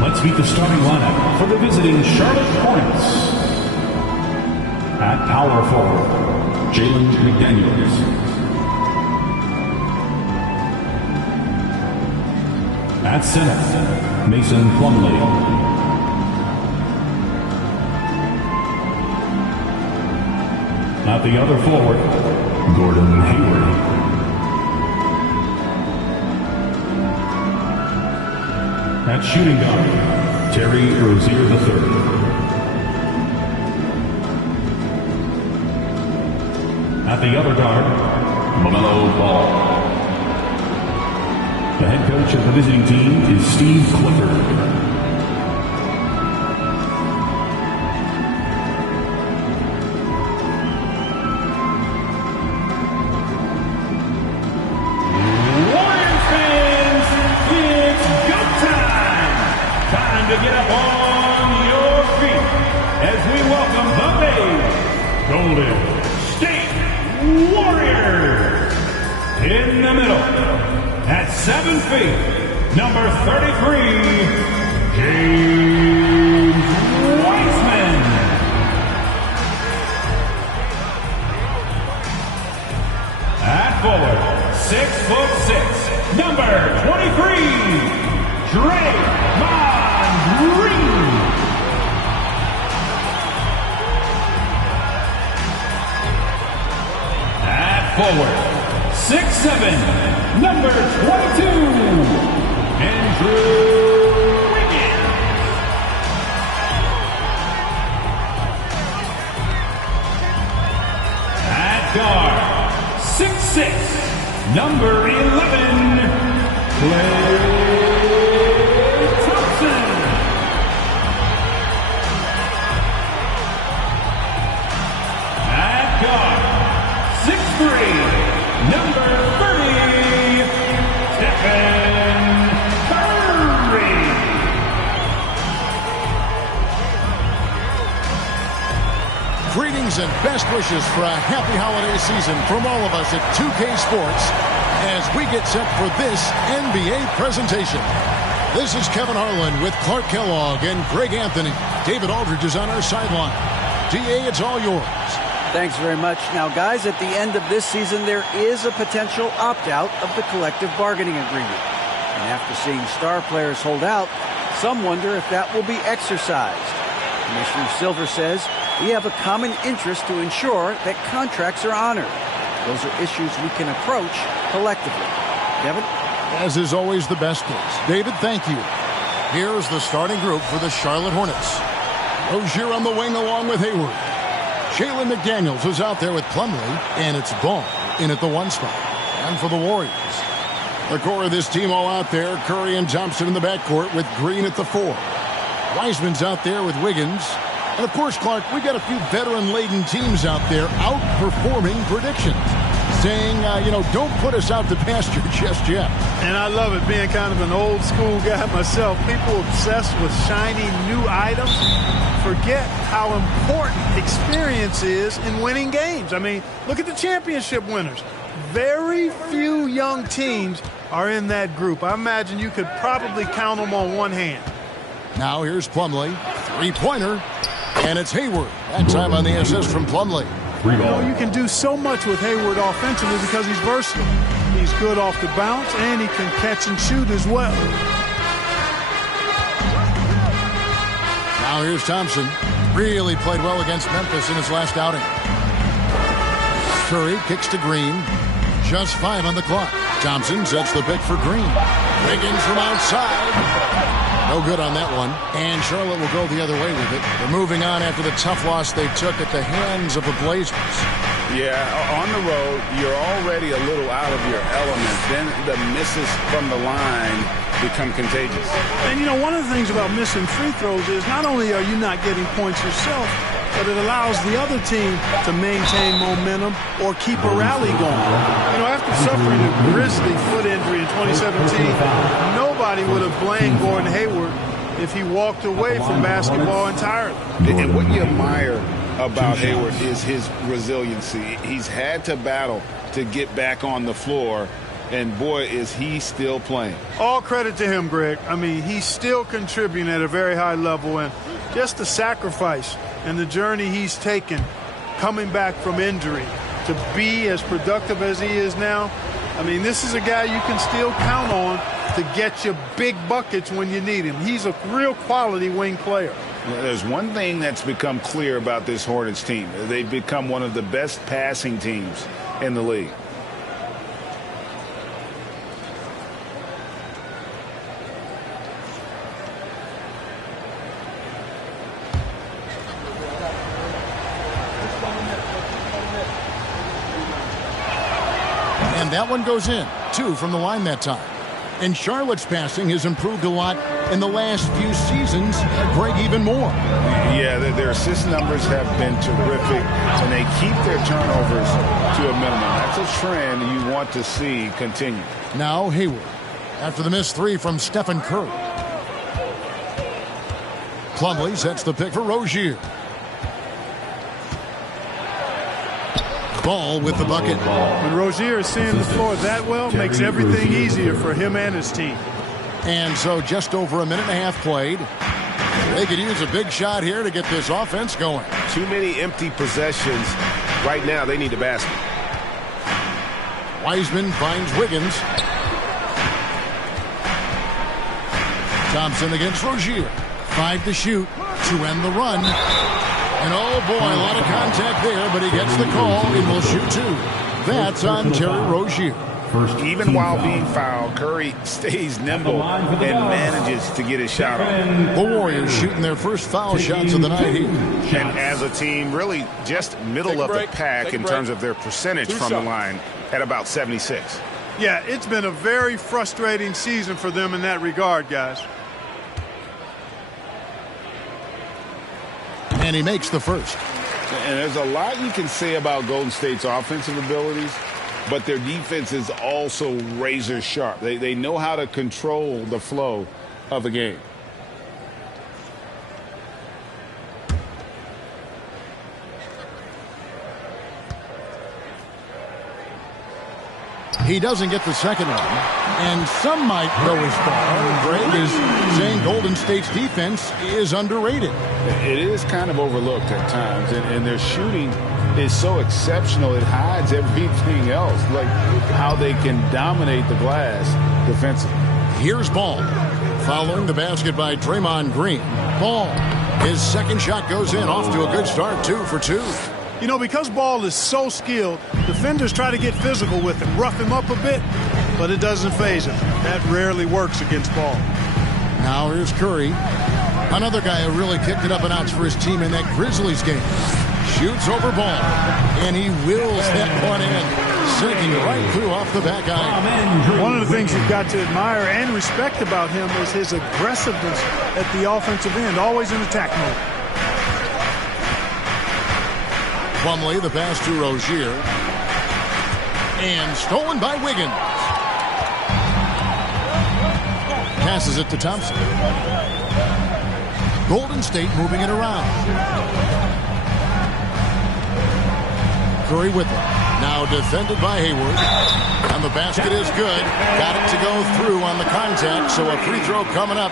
Let's meet the starting lineup for the visiting Charlotte Hornets. At power forward, Jalen McDaniels. At center, Mason Plumlee. At the other forward, Gordon Hayward. At shooting guard, Terry Rozier III. At the other guard, LaMelo Ball. The head coach of the visiting team is Steve Clifford. To get up on your feet as we welcome the Bay Golden State Warriors. In the middle, at 7 feet, number 33, James Wiseman. At forward, 6'6", number 23, Draymond Green. At forward, 6'7", number 22, Andrew Wiggins. At guard, 6'6", number 11, Klay Thompson. Guard, 6'3", number 30, Stephen Curry. Greetings and best wishes for a happy holiday season from all of us at 2K Sports as we get set for this NBA presentation. This is Kevin Harlan with Clark Kellogg and Greg Anthony. David Aldridge is on our sideline. DA, it's all yours. Thanks very much. Now, guys, at the end of this season, there is a potential opt-out of the collective bargaining agreement. And after seeing star players hold out, some wonder if that will be exercised. Commissioner Silver says we have a common interest to ensure that contracts are honored. Those are issues we can approach collectively. Kevin? As is always the best case. David, thank you. Here's the starting group for the Charlotte Hornets. Rozier on the wing along with Hayward. Jalen McDaniels is out there with Plumlee, and it's Ball in at the 1 spot. And for the Warriors, the core of this team all out there, Curry and Thompson in the backcourt with Green at the 4. Wiseman's out there with Wiggins. And, of course, Clark, we've got a few veteran-laden teams out there outperforming predictions, saying, don't put us out to pasture just yet. And I love it, being kind of an old-school guy myself. People obsessed with shiny new items forget how important experience is in winning games. I mean, look at the championship winners. Very few young teams are in that group. I imagine you could probably count them on one hand. Now here's Plumlee, three-pointer, and it's Hayward. That time on the assist from Plumlee. You can do so much with Hayward offensively because he's versatile. He's good off the bounce, and he can catch and shoot as well. Now here's Thompson. Really played well against Memphis in his last outing. Curry kicks to Green. Just 5 on the clock. Thompson sets the pick for Green. Wiggins from outside. No good on that one. And Charlotte will go the other way with it. They're moving on after the tough loss they took at the hands of the Blazers. Yeah, on the road, you're already a little out of your element. Then the misses from the line become contagious. And, one of the things about missing free throws is not only are you not getting points yourself, but it allows the other team to maintain momentum or keep a rally going. After suffering a grisly foot injury in 2017, nobody would have blamed Gordon Hayward if he walked away from basketball entirely. And what you admire about Hayward is his resiliency. He's had to battle to get back on the floor, and boy, is he still playing. All credit to him, Greg. I mean, he's still contributing at a very high level, and just the sacrifice and the journey he's taken coming back from injury to be as productive as he is now. I mean, this is a guy you can still count on to get you big buckets when you need him. He's a real quality wing player. There's one thing that's become clear about this Hornets team. They've become one of the best passing teams in the league. And that one goes in. 2 from the line that time. And Charlotte's passing has improved a lot in the last few seasons. Greg, even more. Yeah, their assist numbers have been terrific, and they keep their turnovers to a minimum. That's a trend you want to see continue. Now Hayward. After the missed 3 from Stephen Curry. Plumlee sets the pick for Rozier. Ball with the bucket. When Rozier is seeing the floor that well, makes everything easier for him and his team. And so just over a minute and a half played. They could use a big shot here to get this offense going. Too many empty possessions. Right now, they need a basket. Wiseman finds Wiggins. Thompson against Rozier. 5 to shoot to end the run. And oh boy, a lot of contact there, but he gets the call and will shoot 2. That's on Terry Rozier. Even while being fouled, Curry stays nimble and manages to get his shot off. The Warriors shooting their first foul shots of the night here. And as a team, really just middle of the pack in terms of their percentage from the line at about 76. Yeah, it's been a very frustrating season for them in that regard, guys. And he makes the first. And there's a lot you can say about Golden State's offensive abilities, but their defense is also razor sharp. They know how to control the flow of a game. He doesn't get the second one. And some might go as far, Greg, is saying Golden State's defense is underrated. It is kind of overlooked at times, and their shooting is so exceptional it hides everything else, like how they can dominate the glass defensively. Here's Ball. Following the basket by Draymond Green. Ball. His second shot goes in, off to a good start, 2 for 2. You know, because Ball is so skilled, defenders try to get physical with him, rough him up a bit, but it doesn't faze him. That rarely works against Ball. Now here's Curry. Another guy who really kicked it up a notch for his team in that Grizzlies game. Shoots over Ball, and he wills that one in, sinking right through off the back iron. One of the things you've got to admire and respect about him is his aggressiveness at the offensive end, always in attack mode. Plumlee, the pass to Rozier. And stolen by Wiggins. Passes it to Thompson. Golden State moving it around. Curry with it. Now defended by Hayward. And the basket is good. Got it to go through on the contact, so a free throw coming up.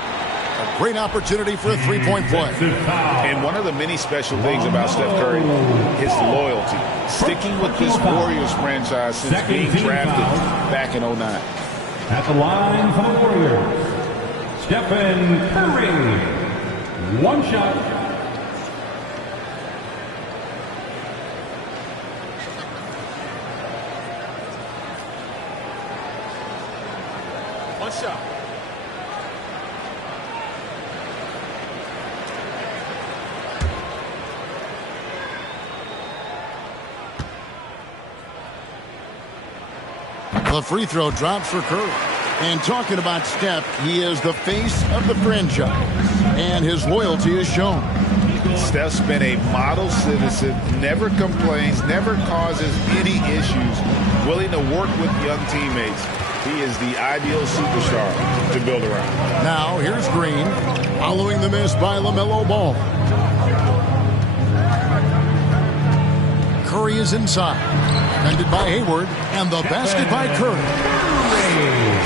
A great opportunity for a three-point play. And one of the many special things about Steph Curry, his loyalty. Sticking with this Warriors franchise since being drafted back in 09. At the line for the Warriors, Stephen Curry. One shot. One shot. The free throw drops for Curry. And talking about Steph, he is the face of the franchise. And his loyalty is shown. Steph's been a model citizen, never complains, never causes any issues, willing to work with young teammates. He is the ideal superstar to build around. Now here's Green, following the miss by LaMelo Ball. is inside. Defended by Hayward, and the basket by Curry.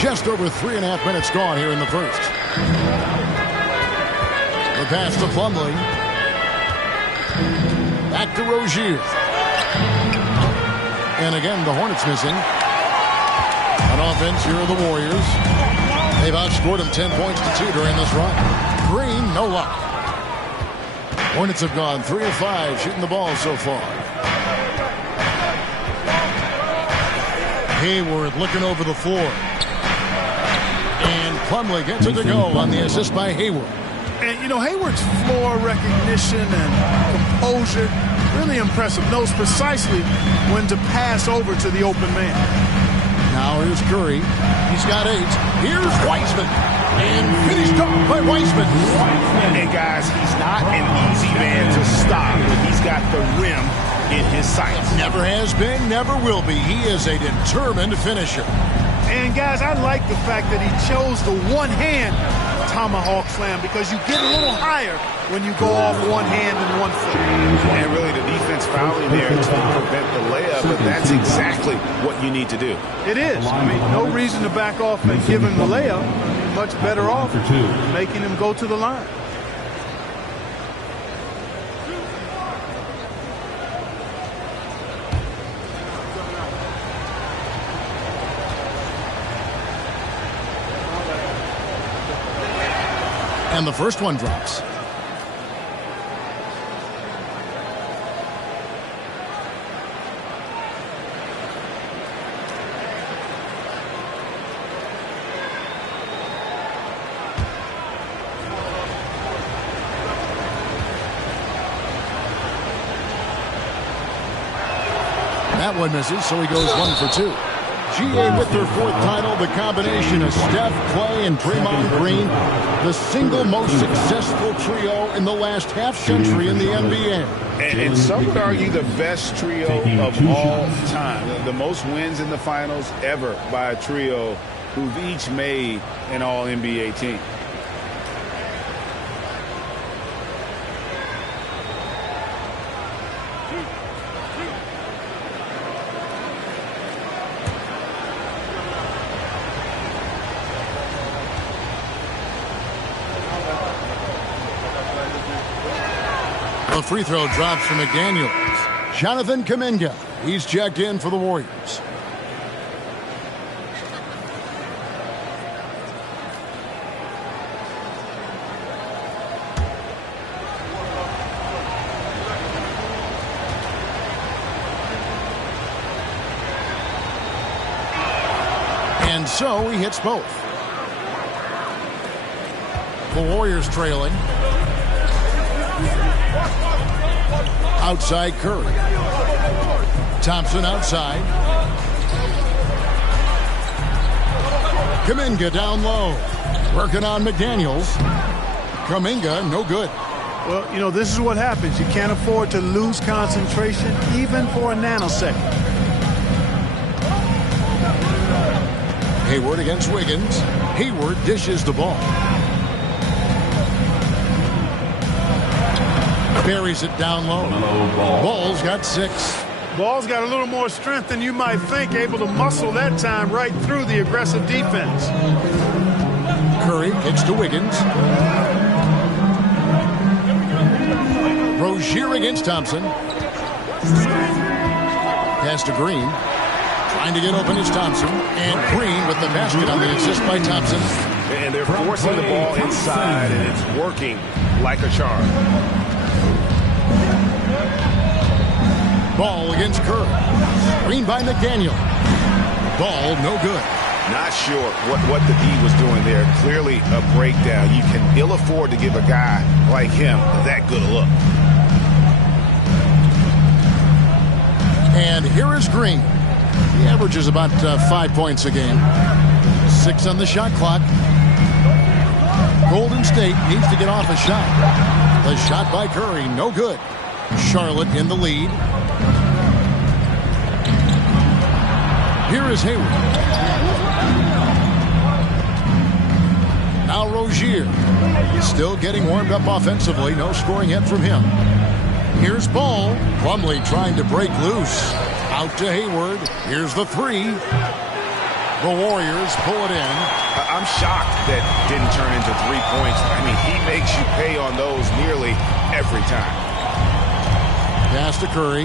Just over 3.5 minutes gone here in the first. The pass to Plumlee. Back to Rozier. And again, the Hornets missing. On offense, here are the Warriors. They've outscored them 10 points to 2 during this run. Green, no luck. Hornets have gone 3 of 5 shooting the ball so far. Hayward looking over the floor. And Plumlee gets it to go on the assist by Hayward. And, you know, Hayward's floor recognition and composure, really impressive. Knows precisely when to pass over to the open man. Now here's Curry. He's got 8. Here's Wiseman. And finished off by Wiseman. And guys, he's not an easy man to stop, but he's got the rim in his sights. Never has been, never will be. He is a determined finisher. And guys, I like the fact that he chose the one-hand tomahawk slam, because you get a little higher when you go off one hand and 1 foot. And really the defense fouling there to prevent the layup, but that's exactly what you need to do. It is. I mean, no reason to back off and give him the layup. Much better off making him go to the line. And the first one drops. That one misses, so he goes 1 for 2. GA with their 4th title, the combination of Steph, Clay, and Draymond Green, the single most successful trio in the last half-century in the NBA. And some would argue the best trio of all time. The most wins in the finals ever by a trio who've each made an All-NBA team. The free throw drops from McDaniels. Jonathan Kuminga. He's checked in for the Warriors. And so he hits both. The Warriors trailing. Outside Curry. Thompson outside. Kuminga down low. Working on McDaniels. Kuminga, no good. Well, you know, this is what happens. You can't afford to lose concentration even for a nanosecond. Hayward against Wiggins. Hayward dishes the ball. Buries it down low. Ball's got 6. Ball's got a little more strength than you might think, able to muscle that time right through the aggressive defense. Curry kicks to Wiggins. Rozier against Thompson. Pass to Green. Trying to get open is Thompson. And Green with the basket on the assist by Thompson. And they're forcing the ball inside, and it's working like a charm. Ball against Curry. Screen by McDaniel. Ball no good. Not sure what the D was doing there. Clearly a breakdown. You can ill afford to give a guy like him that good a look. And here is Green. He averages about 5 points a game. 6 on the shot clock. Golden State needs to get off a shot. The shot by Curry, no good. Charlotte in the lead. Here is Hayward. Now Rozier. Still getting warmed up offensively. No scoring yet from him. Here's Ball. Plumlee trying to break loose. Out to Hayward. Here's the three. The Warriors pull it in. I'm shocked that didn't turn into 3 points. I mean, he makes you pay on those nearly every time. Pass to Curry.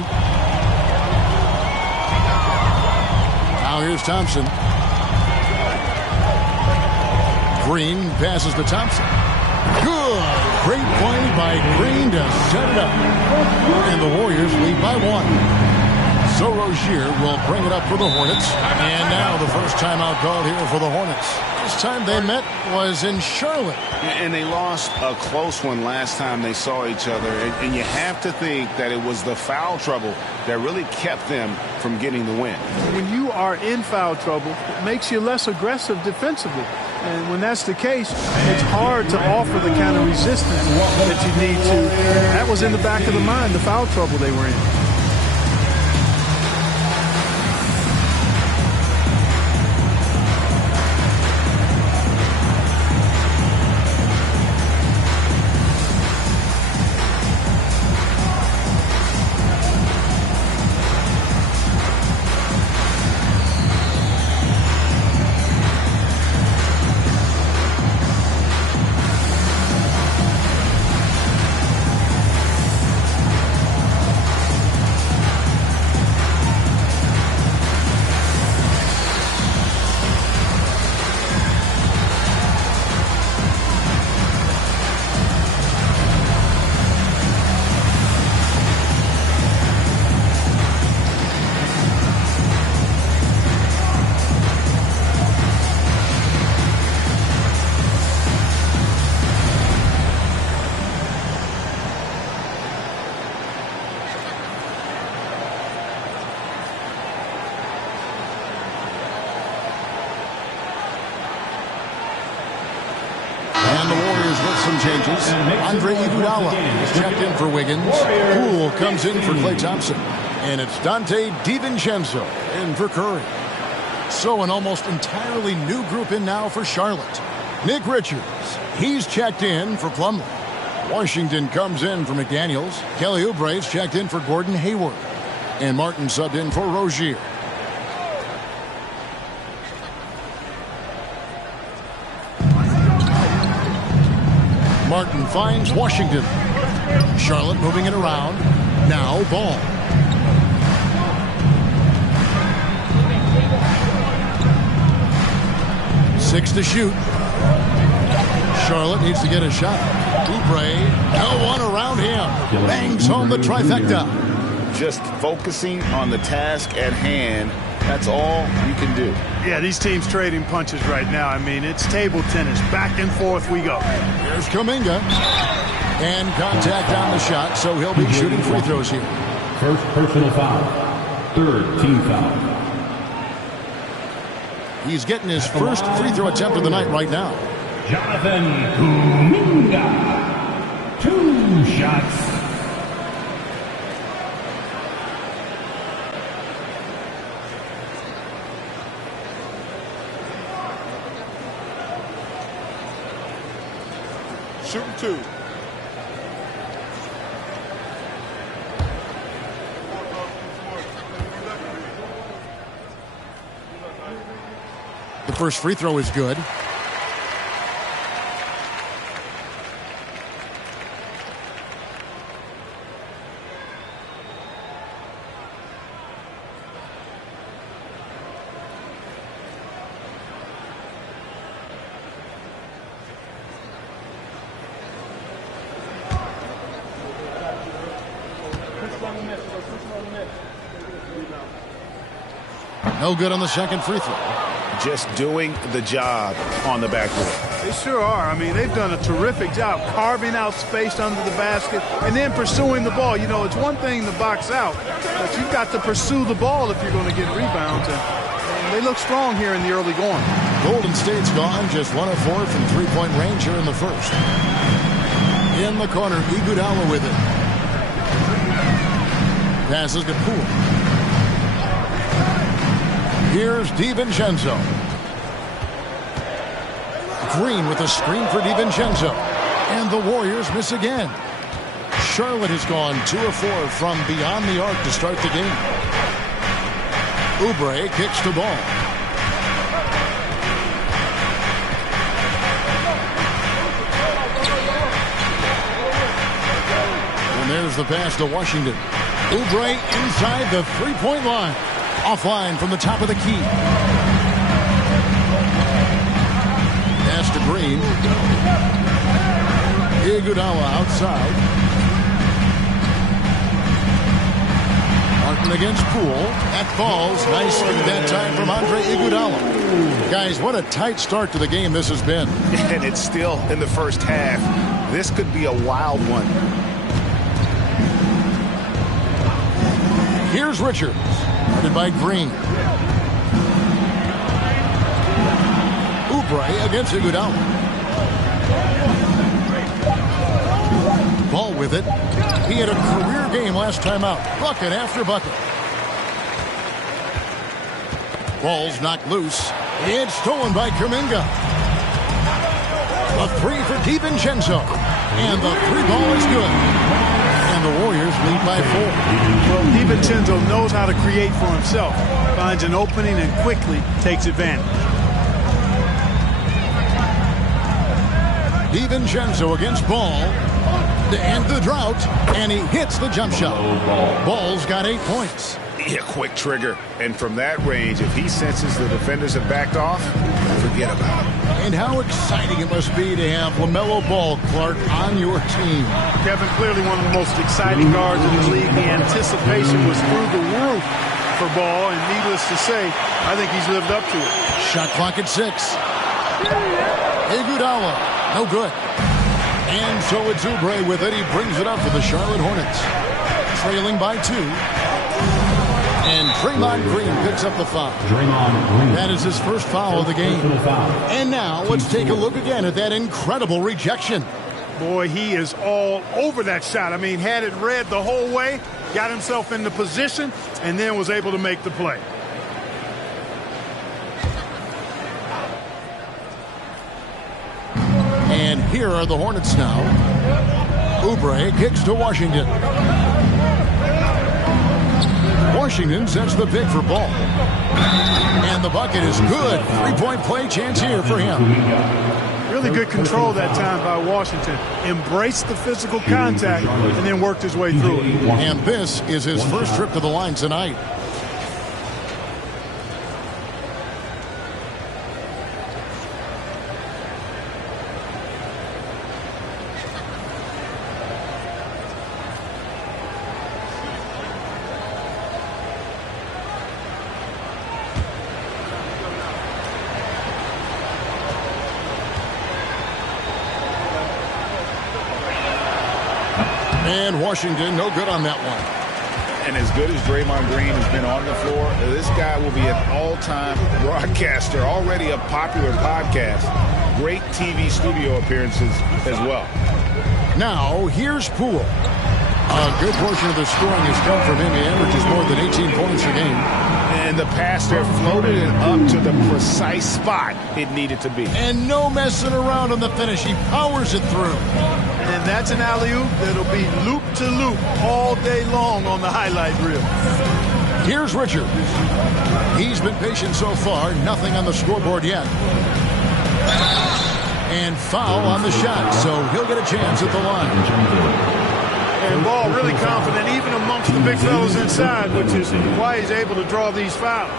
Now here's Thompson. Green passes to Thompson. Good. Great play by Green to set it up. And the Warriors lead by 1. So Rozier will bring it up for the Hornets. And now the first timeout called here for the Hornets. This time they met was in Charlotte. And they lost a close one last time they saw each other. And you have to think that it was the foul trouble that really kept them from getting the win. When you are in foul trouble, it makes you less aggressive defensively. And when that's the case, it's hard to offer the kind of resistance that you need to. That was in the back of the mind, the foul trouble they were in. Changes. Andre Iguodala is checked in for Wiggins. Poole comes in for Klay Thompson. And it's Dante DiVincenzo in for Curry. So an almost entirely new group in now for Charlotte. Nick Richards, he's checked in for Plumlee. Washington comes in for McDaniels. Kelly Oubre's checked in for Gordon Hayward. And Martin subbed in for Rozier. Martin finds Washington. Charlotte moving it around. Now Ball. Six to shoot. Charlotte needs to get a shot. Oubre, no one around him. Bangs home the trifecta. Just focusing on the task at hand. That's all you can do. Yeah, these teams trading punches right now. I mean, it's table tennis. Back and forth we go. Here's Kuminga. And contact on the shot, so he'll be shooting free throws here. First personal foul. Third team foul. He's getting his first free throw attempt of the night right now. Jonathan Kuminga. 2 shots. Shooting 2. The first free throw is good. No good on the second free throw. Just doing the job on the backboard. They sure are. I mean, they've done a terrific job carving out space under the basket and then pursuing the ball. You know, it's one thing to box out, but you've got to pursue the ball if you're going to get rebounds. And they look strong here in the early going. Golden State's gone just 1 of 4 from three-point range here in the first. In the corner, Iguodala with it. Passes to Poole. Here's DiVincenzo. Green with a screen for DiVincenzo. And the Warriors miss again. Charlotte has gone 2 of 4 from beyond the arc to start the game. Oubre kicks the ball. And there's the pass to Washington. Oubre inside the three-point line. Offline from the top of the key. Pass to Green. Iguodala outside. Martin against Poole. That falls. Nice speed that time from Andre Iguodala. Guys, what a tight start to the game this has been. And it's still in the first half. This could be a wild one. Here's Richards. Guarded by Green. Oubre against Iguodala. Ball with it. He had a career game last time out. Bucket after bucket. Ball's knocked loose. It's stolen by Kuminga. A three for DiVincenzo. And the three ball is good. And the Warriors lead by 4. Well, DiVincenzo knows how to create for himself. Finds an opening and quickly takes advantage. DiVincenzo against Ball to end the drought, and he hits the jump shot. Ball's got 8 points. Yeah, quick trigger. And from that range, if he senses the defenders have backed off, forget about it. And how exciting it must be to have LaMelo Ball, Clark, on your team. Kevin, clearly one of the most exciting guards in the league. The anticipation was through the roof for Ball, and needless to say, I think he's lived up to it. Shot clock at 6. Iguodala, no good. And so it's Oubre with it. He brings it up for the Charlotte Hornets. Trailing by 2. And Draymond Green picks up the foul. That is his first foul of the game. And now let's take a look again at that incredible rejection. Boy, he is all over that shot. I mean, had it read the whole way, got himself in the position, and then was able to make the play. And here are the Hornets now. Oubre kicks to Washington. Washington sets the pick for Ball. And the bucket is good. 3-point play chance here for him. Really good control that time by Washington. Embraced the physical contact and then worked his way through it. And this is his first trip to the line tonight. And Washington, no good on that one. And as good as Draymond Green has been on the floor, this guy will be an all-time broadcaster, already a popular podcast. Great TV studio appearances as well. Now, here's Poole. A good portion of the scoring has come from him. He averages more than 18 points a game. And the pass there floated it up to the precise spot it needed to be. And no messing around on the finish. He powers it through. And that's an alley-oop that'll be loop-to-loop all day long on the highlight reel. Here's Richards. He's been patient so far. Nothing on the scoreboard yet. And foul on the shot, so he'll get a chance at the line. And Ball really confident even amongst the big fellas inside, which is why he's able to draw these fouls.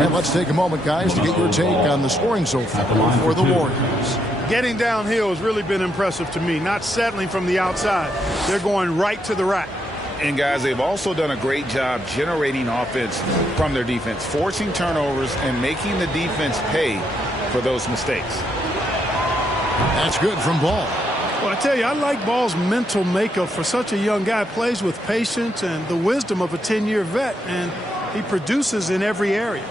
And let's take a moment, guys, to get your take on the scoring so far for the Warriors. Getting downhill has really been impressive to me, not settling from the outside. They're going right to the rack. And, guys, they've also done a great job generating offense from their defense, forcing turnovers and making the defense pay for those mistakes. That's good from Ball. Well, I tell you, I like Ball's mental makeup for such a young guy. Plays with patience and the wisdom of a 10-year vet, and he produces in every area.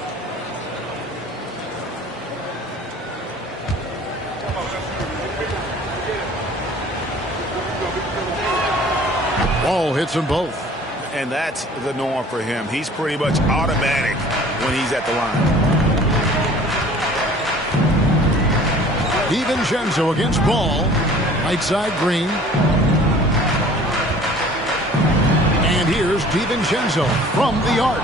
Ball hits them both. And that's the norm for him. He's pretty much automatic when he's at the line. DiVincenzo against Ball. Right side Green. And here's DiVincenzo from the arc.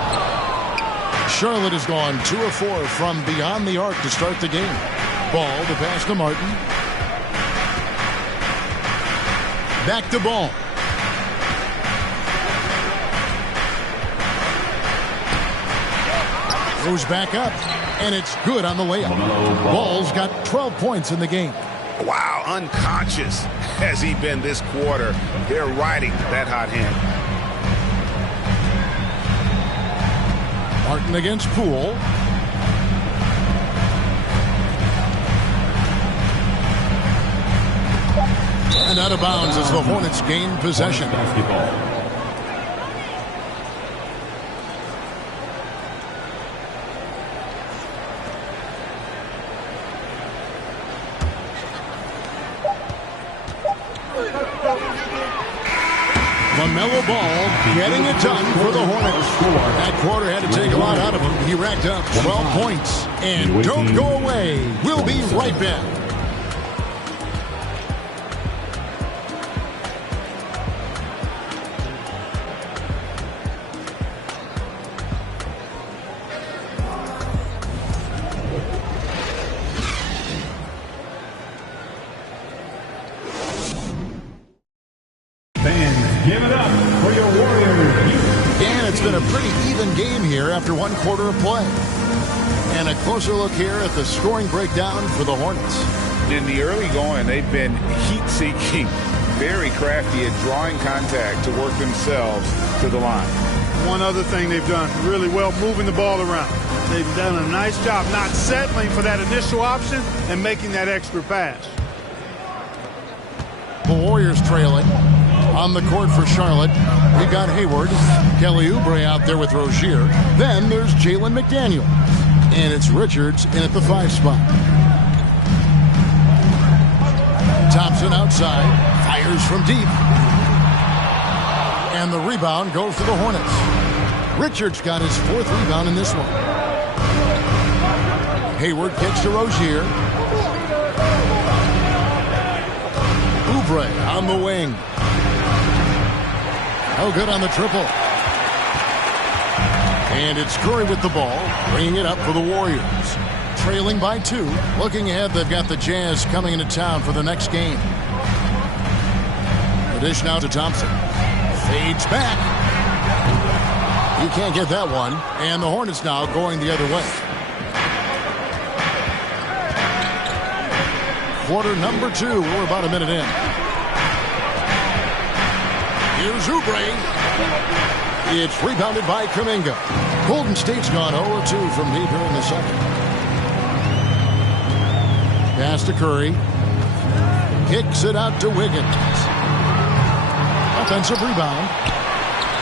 Charlotte has gone 2 of 4 from beyond the arc to start the game. Ball to pass to Martin. Back to Ball. Goes back up, and it's good on the layup. Ball's got 12 points in the game. Wow, unconscious has he been this quarter. They're riding that hot hand. Martin against Poole. And out of bounds as the Hornets gain possession. Basketball. LaMelo Ball getting it done for the Hornets. That quarter had to take a lot out of him. He racked up 12 points. And don't go away. We'll be right back. Give it up for your Warriors. And it's been a pretty even game here after one quarter of play. And a closer look here at the scoring breakdown for the Hornets. In the early going, they've been heat-seeking, very crafty at drawing contact to work themselves to the line. One other thing they've done really well, moving the ball around. They've done a nice job not settling for that initial option and making that extra pass. The Warriors trailing. On the court for Charlotte, we got Hayward, Kelly Oubre out there with Rozier. Then there's Jalen McDaniel. And it's Richards in at the 5 spot. Thompson outside, fires from deep. And the rebound goes to the Hornets. Richards got his 4th rebound in this one. Hayward kicks to Rozier. Oubre on the wing. No good on the triple. And it's Curry with the ball, bringing it up for the Warriors. Trailing by 2. Looking ahead, they've got the Jazz coming into town for the next game. The dish now to Thompson. Fades back. He can't get that one. And the Hornets now going the other way. Quarter number 2. We're about a minute in. Here's Oubre. It's rebounded by Kuminga. Golden State's gone 0-2 from deep here in the second. Pass to Curry. Kicks it out to Wiggins. Offensive rebound.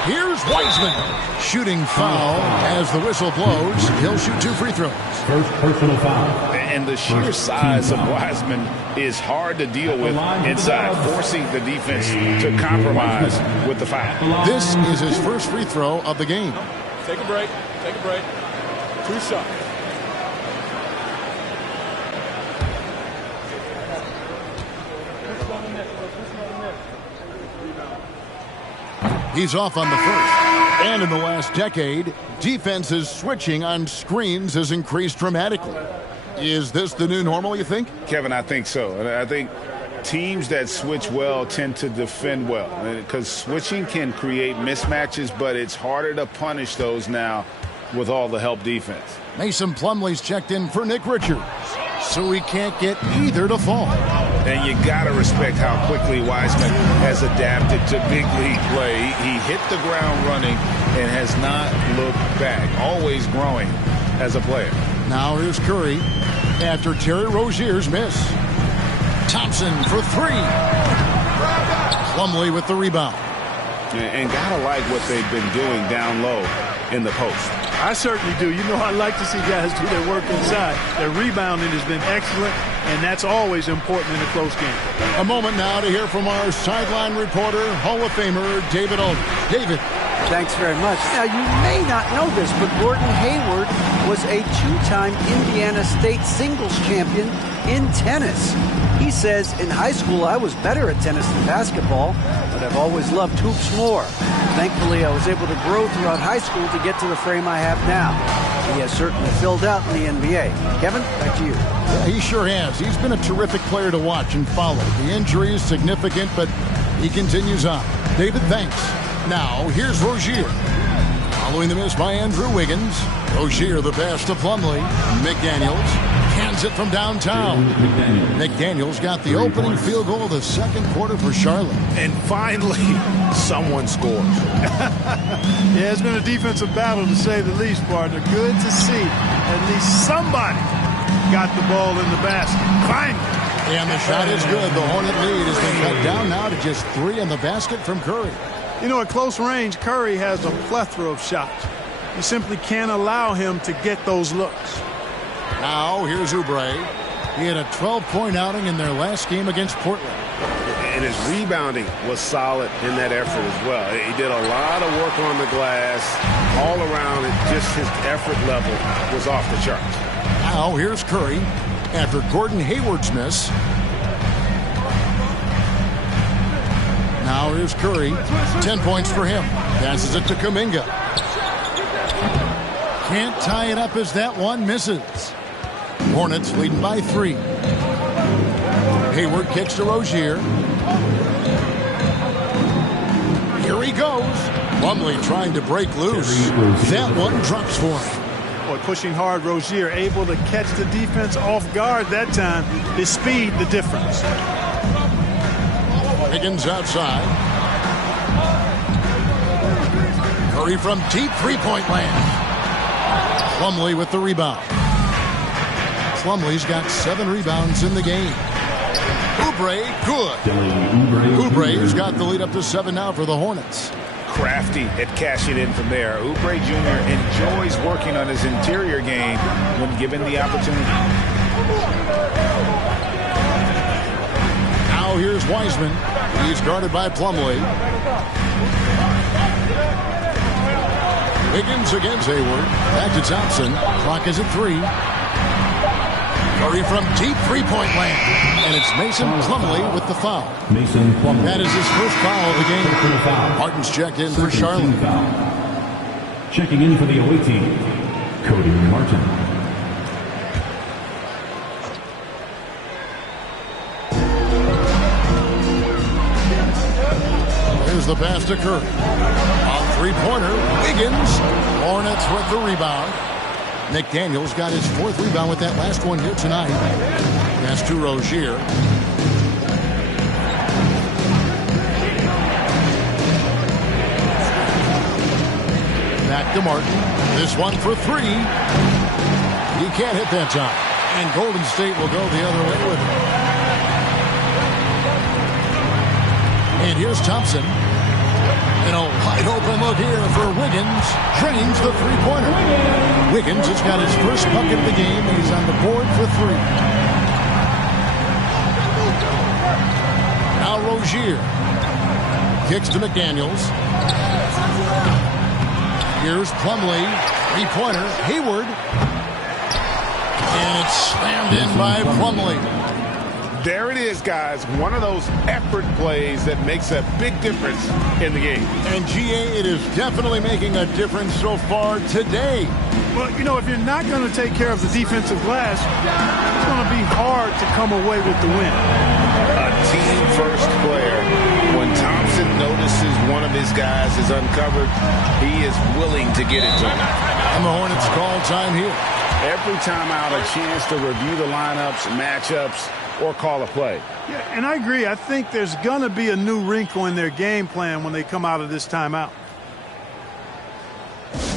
Here's Wiseman. Shooting foul as the whistle blows. He'll shoot 2 free throws. First personal foul. And the sheer size of Wiseman is hard to deal with inside, forcing the defense to compromise with the foul. This is his first free throw of the game. Take a break. Take a break. 2 shots. He's off on the first. And in the last decade, defenses switching on screens has increased dramatically. Is this the new normal, you think? Kevin, I think so. And I think teams that switch well tend to defend well, because switching can create mismatches, but it's harder to punish those now with all the help defense. Mason Plumlee's checked in for Nick Richards, so he can't get either to fall. And you got to respect how quickly Wiseman has adapted to big league play. He hit the ground running and has not looked back, always growing as a player. Now here's Curry after Terry Rozier's miss. Thompson for 3. Plumlee with the rebound. And gotta like what they've been doing down low in the post. I certainly do. You know, I like to see guys do their work inside. Their rebounding has been excellent, and that's always important in a close game. A moment now to hear from our sideline reporter, Hall of Famer David Aldridge. David. Thanks very much. Now, you may not know this, but Gordon Hayward was a two-time Indiana State singles champion in tennis. He says, in high school, I was better at tennis than basketball, but I've always loved hoops more. Thankfully, I was able to grow throughout high school to get to the frame I have now. He has certainly filled out in the NBA. Kevin, back to you. Yeah, he sure has. He's been a terrific player to watch and follow. The injury is significant, but he continues on. David, thanks. Now, here's Rozier. Following the miss by Andrew Wiggins. Rozier the pass to Plumlee. McDaniels hands it from downtown. McDaniels got the opening field goal of the second quarter for Charlotte. And finally, someone scores. Yeah, it's been a defensive battle to say the least, partner. Good to see at least somebody got the ball in the basket. Finally. And the shot is good. The Hornet lead has been cut down now to just 3 in the basket from Curry. You know, at close range, Curry has a plethora of shots. You simply can't allow him to get those looks. Now, here's Oubre. He had a 12-point outing in their last game against Portland. And his rebounding was solid in that effort as well. He did a lot of work on the glass. All around it, just his effort level was off the charts. Now, here's Curry after Gordon Hayward's miss. Now here's Curry. 10 points for him. Passes it to Kuminga. Can't tie it up as that one misses. Hornets leading by 3. Hayward kicks to Rozier. Here he goes. Plumlee trying to break loose. That one drops for him. Boy, pushing hard, Rozier able to catch the defense off guard that time. His speed, the difference. Higgins outside. Curry from deep three-point land. Plumlee with the rebound. Plumlee's got 7 rebounds in the game. Oubre, good. Oubre's got the lead up to 7 now for the Hornets. Crafty at cashing in from there. Oubre Jr. enjoys working on his interior game when given the opportunity. Now here's Wiseman. He's guarded by Plumlee. Wiggins against Hayward. Back to Thompson. Clock is at 3. Curry from deep three-point land. And it's Mason Plumlee with the foul. Mason Plumlee. That is his first foul of the game. Martin's checked in for Charlotte. Checking in for the away team, Cody Martin. Here's the pass to Curry. On three-pointer, Wiggins. Hornets with the rebound. McDaniels got his 4th rebound with that last one here tonight. Pass to Rozier. Back to Martin. This one for 3. He can't hit that time. And Golden State will go the other way with it. And here's Thompson. And a wide open look here for Wiggins. Drains the three-pointer. Wiggins has got his first bucket of the game, and he's on the board for 3. Now Rozier. Kicks to McDaniels. Here's Plumlee. Three-pointer. Hayward. And it's slammed in by Plumlee. There it is, guys. One of those effort plays that makes a big difference in the game. And GA, it is definitely making a difference so far today. Well, you know, if you're not going to take care of the defensive glass, it's going to be hard to come away with the win. A team-first player. When Thompson notices one of his guys is uncovered, he is willing to get it to him. And the Hornets call time here. Every time out, a chance to review the lineups, matchups, or call a play. Yeah, and I agree. I think there's going to be a new wrinkle in their game plan when they come out of this timeout.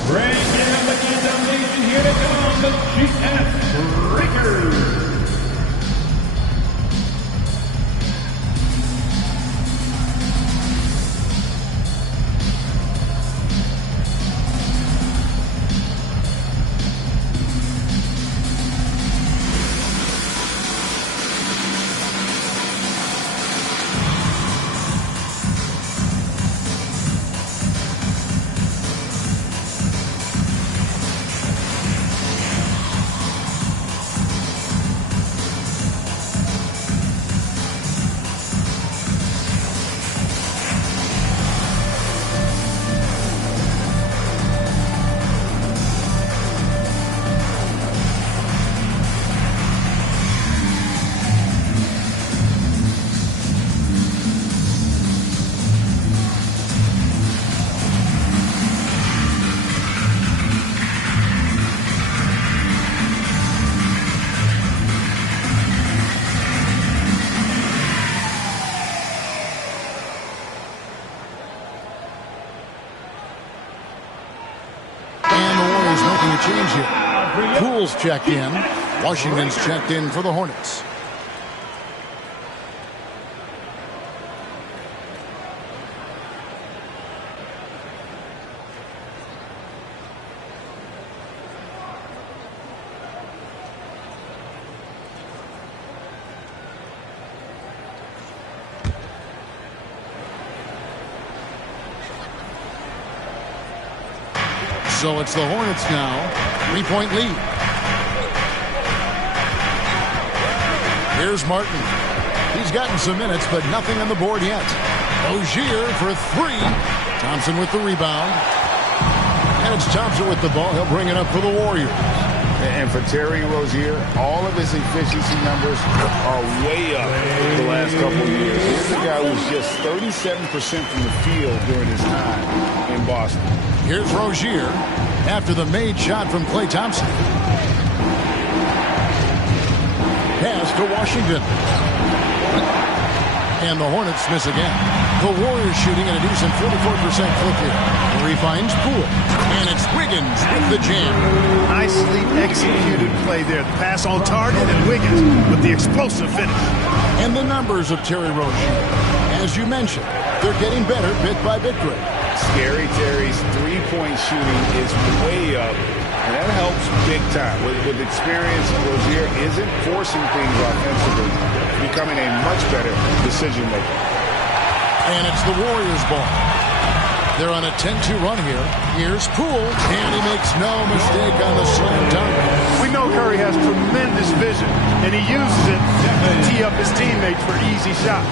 Breaking up the domination, here to come, the GS Breakers. a change here. Poole's checked in. Washington's checked in for the Hornets. So it's the Hornets now. 3-point lead. Here's Martin. He's gotten some minutes, but nothing on the board yet. Rozier for 3. Thompson with the rebound. And it's Thompson with the ball. He'll bring it up for the Warriors. And for Terry Rozier, all of his efficiency numbers are way up the last couple of years. Here's a guy who's just 37% from the field during his time in Boston. Here's Rozier after the made shot from Klay Thompson. Pass to Washington. And the Hornets miss again. The Warriors shooting at a decent 44% clip here. He finds Poole. And it's Wiggins with the jam. Nicely executed play there. The pass on target and Wiggins with the explosive finish. And the numbers of Terry Rozier. As you mentioned, they're getting better bit by bit, Greg. Scary Terry's three-point shooting is way up, and that helps big time. With experience, Rozier isn't forcing things offensively, becoming a much better decision maker. And it's the Warriors' ball. They're on a 10-2 run here. Here's Poole, and he makes no mistake on the slam dunk. We know Curry has tremendous vision, and he uses it to tee up his teammates for easy shots.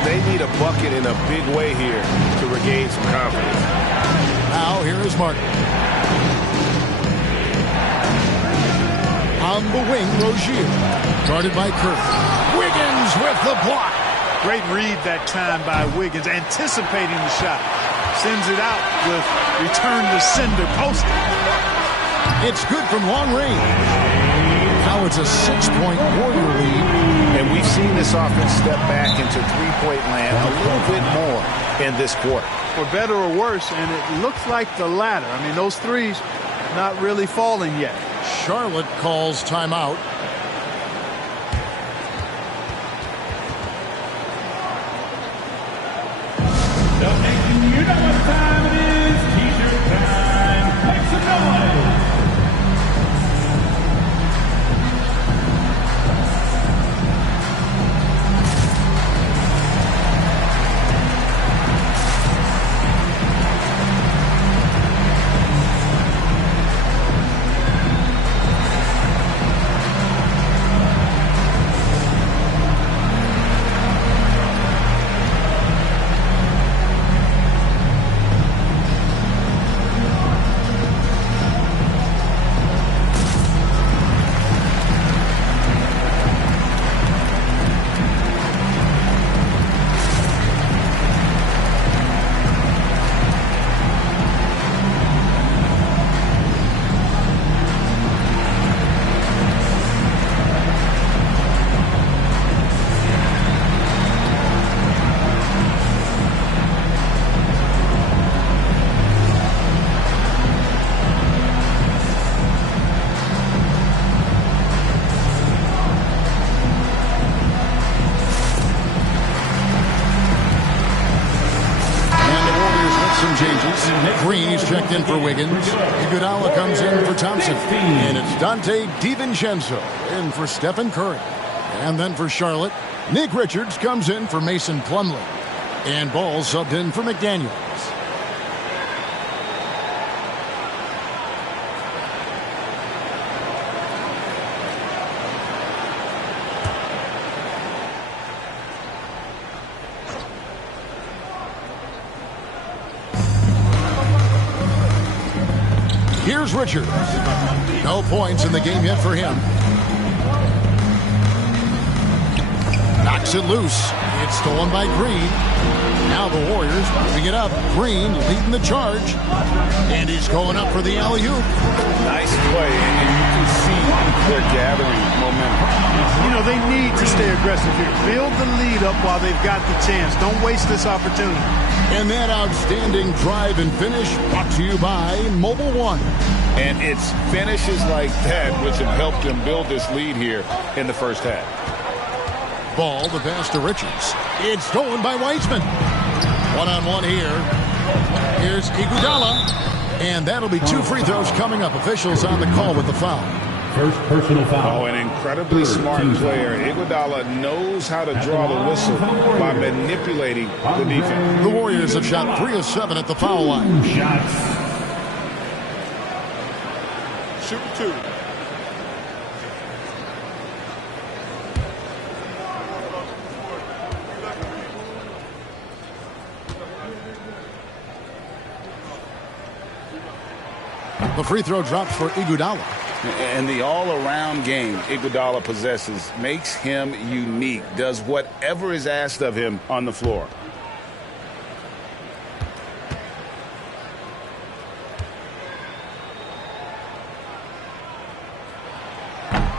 They need a bucket in a big way here to regain some confidence. Now here is Martin. On the wing, Rozier. Guarded by Curry. Wiggins with the block. Great read that time by Wiggins, anticipating the shot. Sends it out with return to sender posted. It's good from long range. Now it's a 6-point Warrior lead. And we've seen this offense step back into three-point land a little bit more in this quarter. For better or worse, and it looks like the latter. I mean, those threes not really falling yet. Charlotte calls timeout. You know what time it is. T-shirt time. Make some noise. Green is checked in for Wiggins. Iguodala comes in for Thompson. And it's Dante DiVincenzo in for Stephen Curry. And then for Charlotte, Nick Richards comes in for Mason Plumlee. And Ball subbed in for McDaniels. Here's Richards. No points in the game yet for him. Knocks it loose. It's stolen by Green. Now the Warriors moving it up. Green leading the charge. And he's going up for the alley-oop. Nice play. And you can see They're gathering momentum. You know, they need to stay aggressive here. Build the lead up while they've got the chance. Don't waste this opportunity. And that outstanding drive and finish brought to you by Mobile One. And it's finishes like that which have helped them build this lead here in the first half. Ball, the pass to Richards. It's stolen by Weissman. One-on-one here. Here's Iguodala. And that'll be 2 free throws coming up. Officials on the call with the foul. First personal foul. Oh, an incredibly smart player. Iguodala knows how to draw the whistle by manipulating the defense. The Warriors have shot 3 of 7 at the foul line. Shots. Shoot 2. The free throw drops for Iguodala. And the all-around game Iguodala possesses makes him unique, does whatever is asked of him on the floor.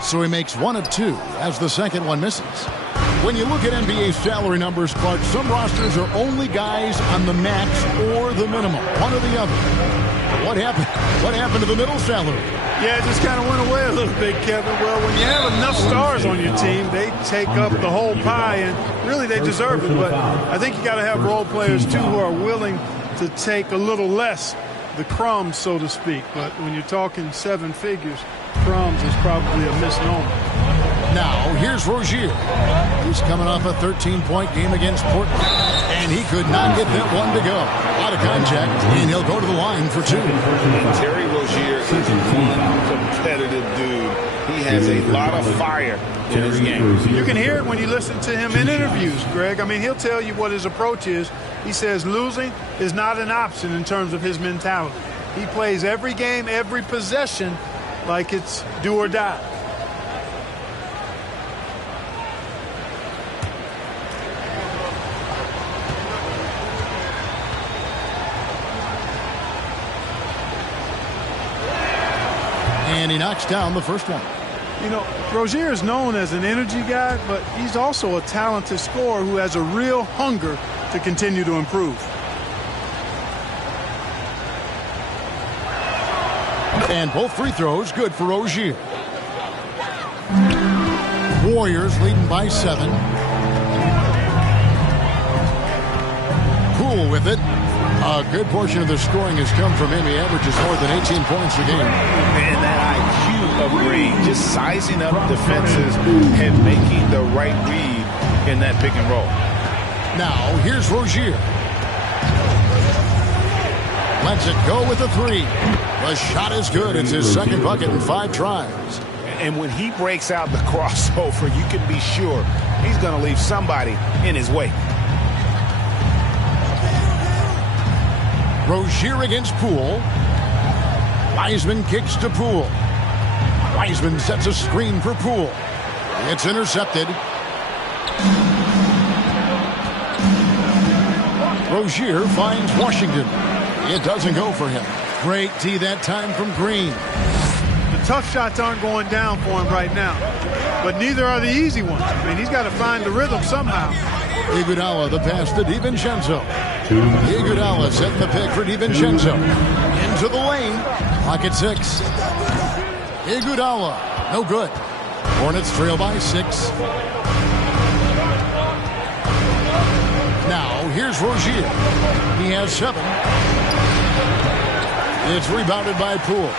So he makes 1 of 2 as the second one misses. When you look at NBA salary numbers, Clark, some rosters are only guys on the max or the minimum, one or the other. What happened? What happened to the middle salary? Yeah, it just kind of went away a little bit, Kevin. Well, when you have enough stars on your team, they take up the whole pie, and really they deserve it. But I think you got to have role players, too, who are willing to take a little less, the crumbs, so to speak. But when you're talking 7 figures, crumbs is probably a misnomer. Now, here's Rozier. He's coming off a 13-point game against Portland. And he could not get that one to go. Out of contact, and he'll go to the line for 2. Terry Rozier is one competitive dude. He has a lot of fire in his game. You can hear it when you listen to him in interviews, Greg. I mean, he'll tell you what his approach is. He says losing is not an option in terms of his mentality. He plays every game, every possession like it's do or die. And he knocks down the first one. You know, Rozier is known as an energy guy, but he's also a talented scorer who has a real hunger to continue to improve. And both free throws good for Rozier. Warriors leading by 7. Poole with it. A good portion of the scoring has come from him. He averages more than 18 points a game. And that IQ of Green, just sizing up defenses and making the right read in that pick and roll. Now, here's Rozier. Lets it go with a 3. The shot is good. It's his second bucket in 5 tries. And when he breaks out the crossover, you can be sure he's going to leave somebody in his way. Rozier against Poole. Wiseman kicks to Poole. Wiseman sets a screen for Poole. It's intercepted. Rozier finds Washington. It doesn't go for him. Great tee that time from Green. The tough shots aren't going down for him right now, but neither are the easy ones. I mean, he's got to find the rhythm somehow. Iguodala, the pass to DiVincenzo. Iguodala set the pick for DiVincenzo. Into the lane. Clock at 6. Iguodala, no good. Hornets trail by 6. Now, here's Rozier. He has 7. It's rebounded by Poole.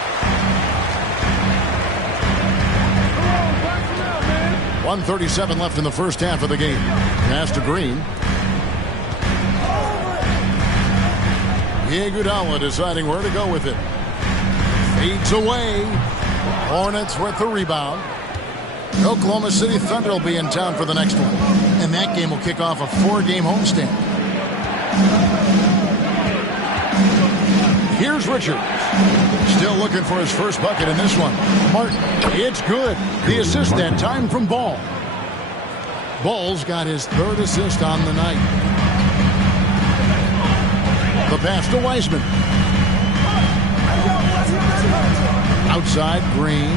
1:37 left in the first half of the game. Pass to Green. Iguodala deciding where to go with it. Feeds away. Hornets with the rebound. Oklahoma City Thunder will be in town for the next one. And that game will kick off a 4-game homestand. Here's Richards. Still looking for his first bucket in this one. Martin, it's good. The assist that time from Ball. Ball's got his 3rd assist on the night. The pass to Wiseman. Outside, Green.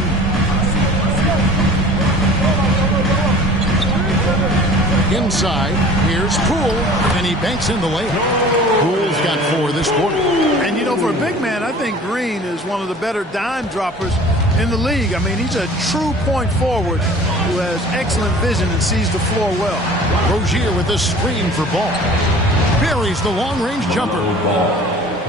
Inside, here's Poole, and he banks in the layup. Poole's got 4 this quarter. And, you know, for a big man, I think Green is one of the better dime droppers in the league. I mean, he's a true point forward who has excellent vision and sees the floor well. Rozier with the screen for Ball. Buries the long-range jumper.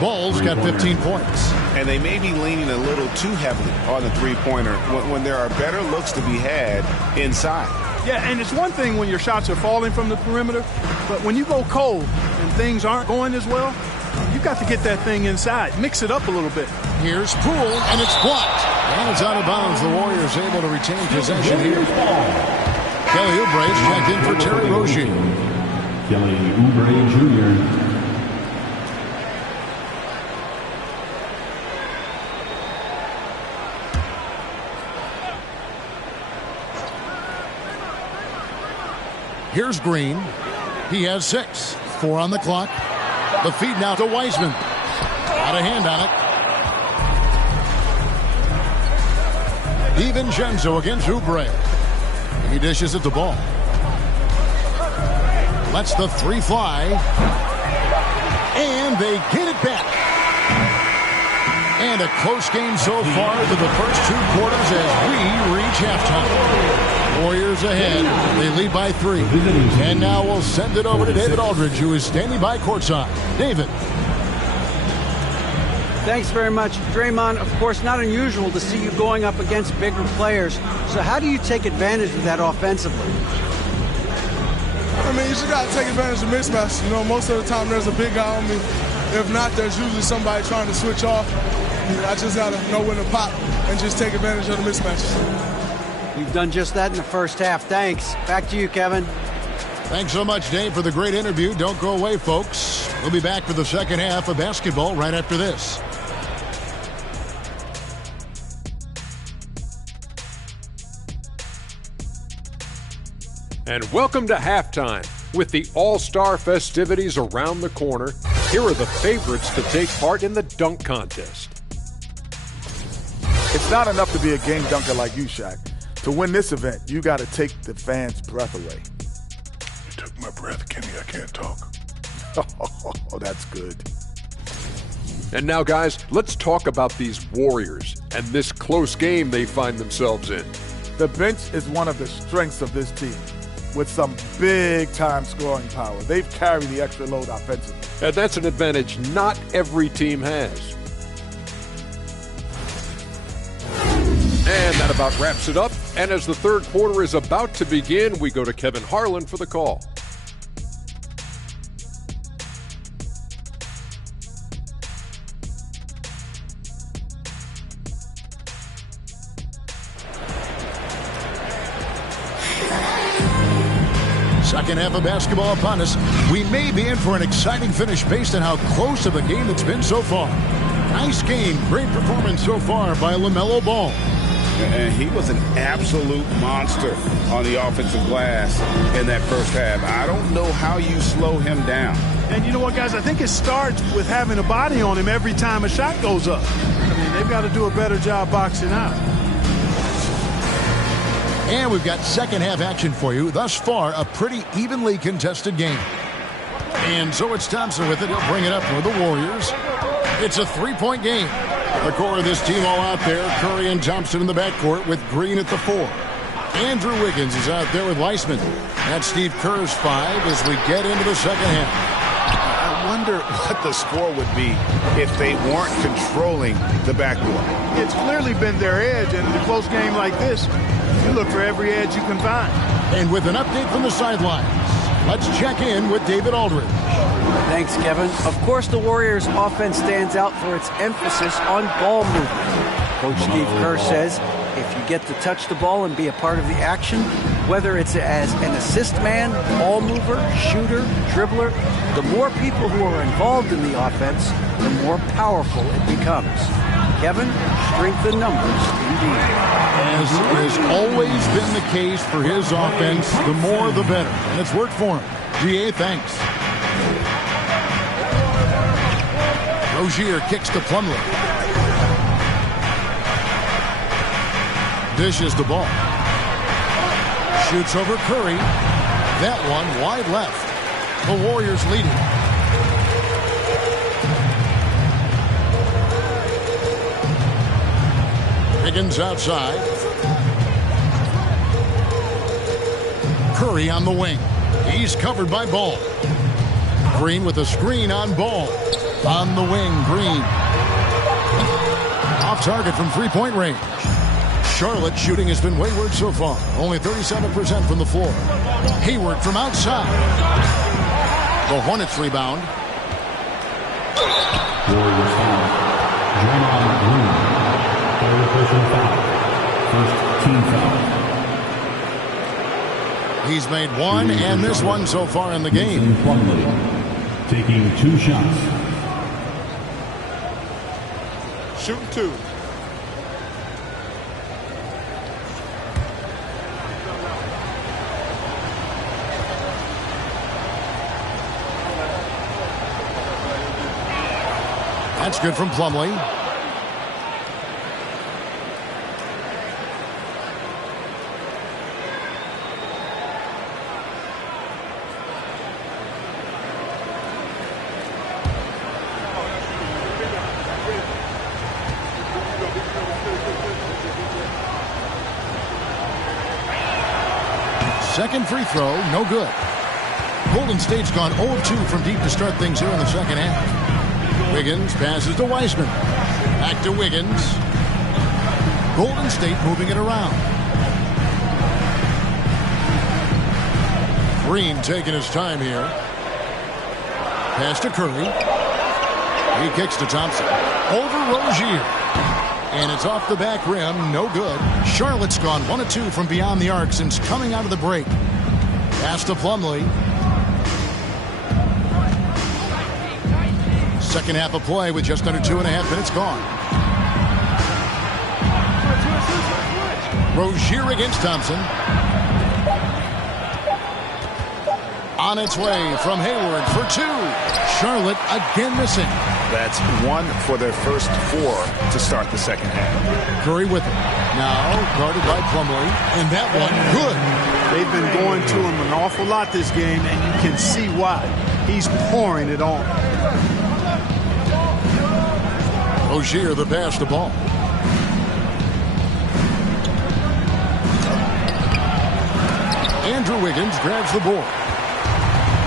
Ball's got 15 points. And they may be leaning a little too heavily on the three-pointer when there are better looks to be had inside. Yeah, and it's one thing when your shots are falling from the perimeter, but when you go cold and things aren't going as well, you got to get that thing inside. Mix it up a little bit. Here's Poole, and it's blocked. And it's out of bounds. The Warriors able to retain possession here. Kelly Oubre's checked in for Terry Rozier. Kelly Oubre Jr. Here's Green. He has 6. 4 on the clock. The feed now to Wiseman. Got a hand on it. DiVincenzo against Oubre. He dishes it to Ball. Lets the 3 fly. And they get it back. And a close game so far to the first 2 quarters as we reach halftime. Warriors ahead. They lead by 3. And now we'll send it over to David Aldridge, who is standing by courtside. David. Thanks very much. Draymond, of course, not unusual to see you going up against bigger players. So how do you take advantage of that offensively? I mean, you just got to take advantage of mismatch. You know, most of the time there's a big guy on me. If not, there's usually somebody trying to switch off. I just got to know when to pop and just take advantage of the mismatches. You've done just that in the first half. Thanks. Back to you, Kevin. Thanks so much, Dave, for the great interview. Don't go away, folks. We'll be back for the second half of basketball right after this. And welcome to halftime. With the All-Star festivities around the corner, here are the favorites to take part in the dunk contest. It's not enough to be a game dunker like you, Shaq. To win this event, you got to take the fans' breath away. You took my breath, Kenny. I can't talk. Oh, that's good. And now, guys, let's talk about these Warriors and this close game they find themselves in. The bench is one of the strengths of this team, with some big-time scoring power. They've carried the extra load offensively. And that's an advantage not every team has. And that about wraps it up. And as the third quarter is about to begin, we go to Kevin Harlan for the call. Second half of basketball upon us. We may be in for an exciting finish based on how close of a game it's been so far. Nice game. Great performance so far by LaMelo Ball. And he was an absolute monster on the offensive glass in that first half. I don't know how you slow him down. And you know what, guys? I think it starts with having a body on him every time a shot goes up. I mean, they've got to do a better job boxing out. And we've got second half action for you. Thus far, a pretty evenly contested game. And so it's Thompson with it. He'll bring it up for the Warriors. It's a three-point game. The core of this team all out there. Curry and Thompson in the backcourt with Green at the 4. Andrew Wiggins is out there with Weissman. That's Steve Kerr's 5 as we get into the second half. I wonder what the score would be if they weren't controlling the backcourt. It's clearly been their edge, and in a close game like this, you look for every edge you can find. And with an update from the sidelines, let's check in with David Aldridge. Thanks, Kevin. Of course, the Warriors' offense stands out for its emphasis on ball movement. Coach Steve Kerr says if you get to touch the ball and be a part of the action, whether it's as an assist man, ball mover, shooter, dribbler, the more people who are involved in the offense, the more powerful it becomes. Kevin, strength in numbers, indeed. As has always been the case for his offense, the more the better. And it's worked for him. GA, thanks. Rozier kicks to Plumlee. Dishes the ball. Shoots over Curry. That one wide left. The Warriors leading. Wiggins outside. Curry on the wing. He's covered by Ball. Green with a screen on Ball. On the wing, Green. Off target from three-point range. Charlotte shooting has been wayward so far. Only 37% from the floor. Hayward from outside. The Hornets rebound. Warriors foul. Draymond Green. Third personal foul. First team foul. He's made one and missed one so far in the game. Plumlee taking 2 shots. Shooting 2. That's good from Plumlee. Second free throw, no good. Golden State's gone 0-2 from deep to start things here in the second half. Wiggins passes to Wiseman. Back to Wiggins. Golden State moving it around. Green taking his time here. Pass to Curry. He kicks to Thompson. Over Rozier. And it's off the back rim. No good. Charlotte's gone 1-2 from beyond the arc since coming out of the break. Pass to Plumlee. Second half of play with just under 2.5 minutes gone. Rozier against Thompson. On its way from Hayward for 2. Charlotte again missing. That's 1 for their first 4 to start the second half. Curry with it. Now guarded by Plumlee. And that one good. They've been going to him an awful lot this game, and you can see why. He's pouring it on. Rozier the pass to Ball. Andrew Wiggins grabs the board.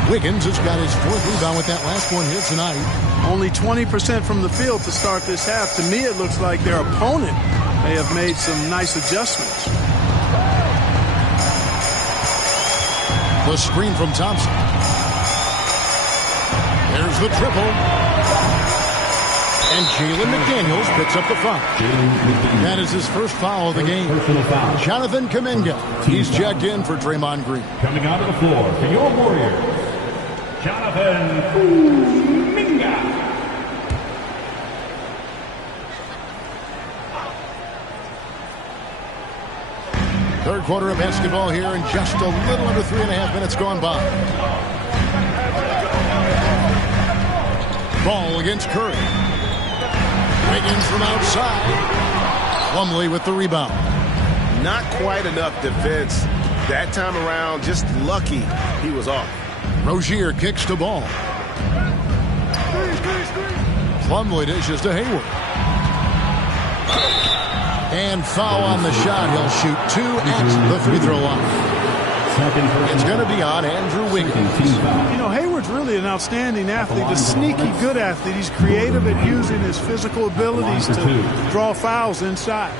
Wiggins has got his 4th rebound with that last one here tonight. Only 20% from the field to start this half. To me, it looks like their opponent may have made some nice adjustments. The screen from Thompson. There's the triple. And Jalen McDaniels picks up the foul. That is his first foul of the game. Jonathan Kuminga. He's checked in for Draymond Green. Coming out of the floor for your Warriors, Jonathan Kuminga. Third quarter of basketball here, and just a little under 3.5 minutes gone by. Ball against Curry. Wiggins from outside. Plumlee with the rebound. Not quite enough defense that time around. Just lucky he was off. Rozier kicks to Ball. Plumlee dishes to Hayward. And foul on the shot. He'll shoot 2 at the free throw line. It's going to be on Andrew Wiggins. You know, Hayward's really an outstanding athlete, a sneaky good athlete. He's creative at using his physical abilities to draw fouls inside.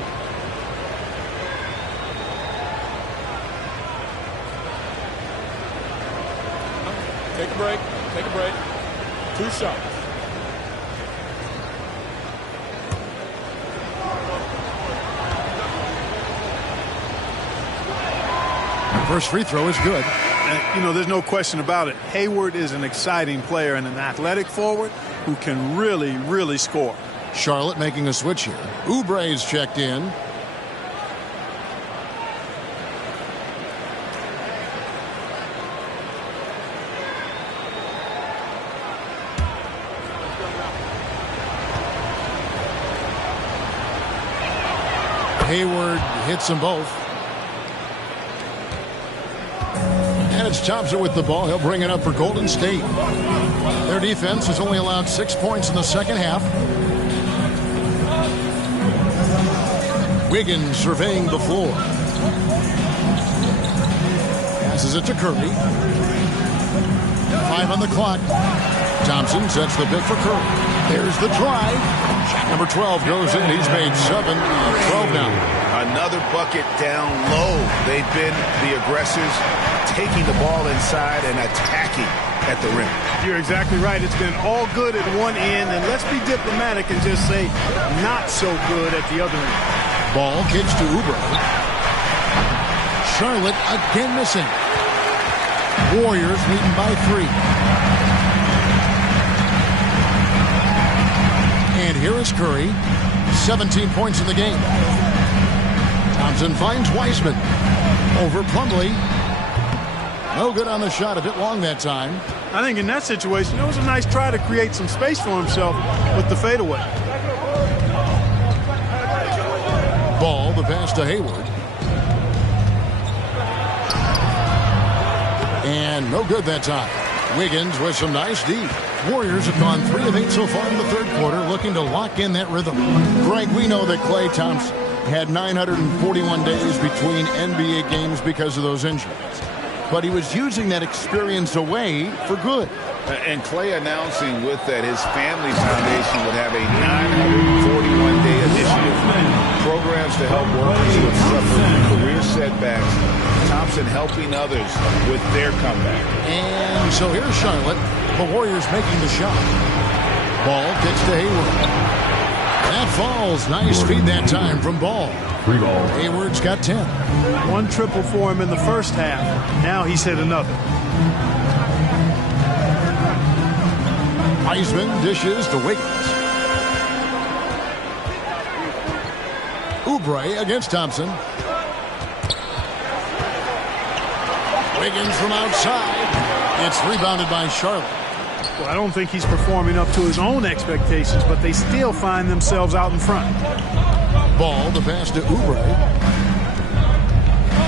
Take a break. Take a break. 2 shots. First free throw is good. You know, there's no question about it. Hayward is an exciting player and an athletic forward who can really, really score. Charlotte making a switch here. Oubre's checked in. Hayward hits them both. And That's Thompson with the ball. He'll bring it up for Golden State. Their defense has only allowed 6 points in the second half. Wiggins surveying the floor. Passes it to Curry. 5 on the clock. Thompson sets the pick for Curry. There's the drive. Shot number 12 goes in. He's made 7 of 12 now. Another bucket down low. They've been the aggressors, taking the ball inside and attacking at the rim. You're exactly right. It's been all good at one end, and let's be diplomatic and just say not so good at the other end. Ball kicks to Oubre. Charlotte again missing. Warriors leading by 3. And here is Curry. 17 points in the game. Thompson finds Wiseman. Over Plumlee. No good on the shot. A bit long that time. I think in that situation, it was a nice try to create some space for himself with the fadeaway. Ball, the pass to Hayward. And no good that time. Wiggins with some nice D. Warriors have gone 3 of 8 so far in the third quarter, looking to lock in that rhythm. Greg, we know that Klay Thompson had 941 days between NBA games because of those injuries. But he was using that experience away for good. And Klay announcing with that his family foundation would have a 941-day initiative. Programs to help workers who have suffered career setbacks. Thompson helping others with their comeback. And so here's Charlotte. The Warriors making the shot. Ball kicks to Hayward. That falls. Nice feed that time from Ball. Hayward's got 10. 1 triple for him in the first half. Now he's hit another. Wiseman dishes to Wiggins. Oubre against Thompson. Wiggins from outside. It's rebounded by Charlotte. Well, I don't think he's performing up to his own expectations, but they still find themselves out in front. Ball, the pass to Oubre.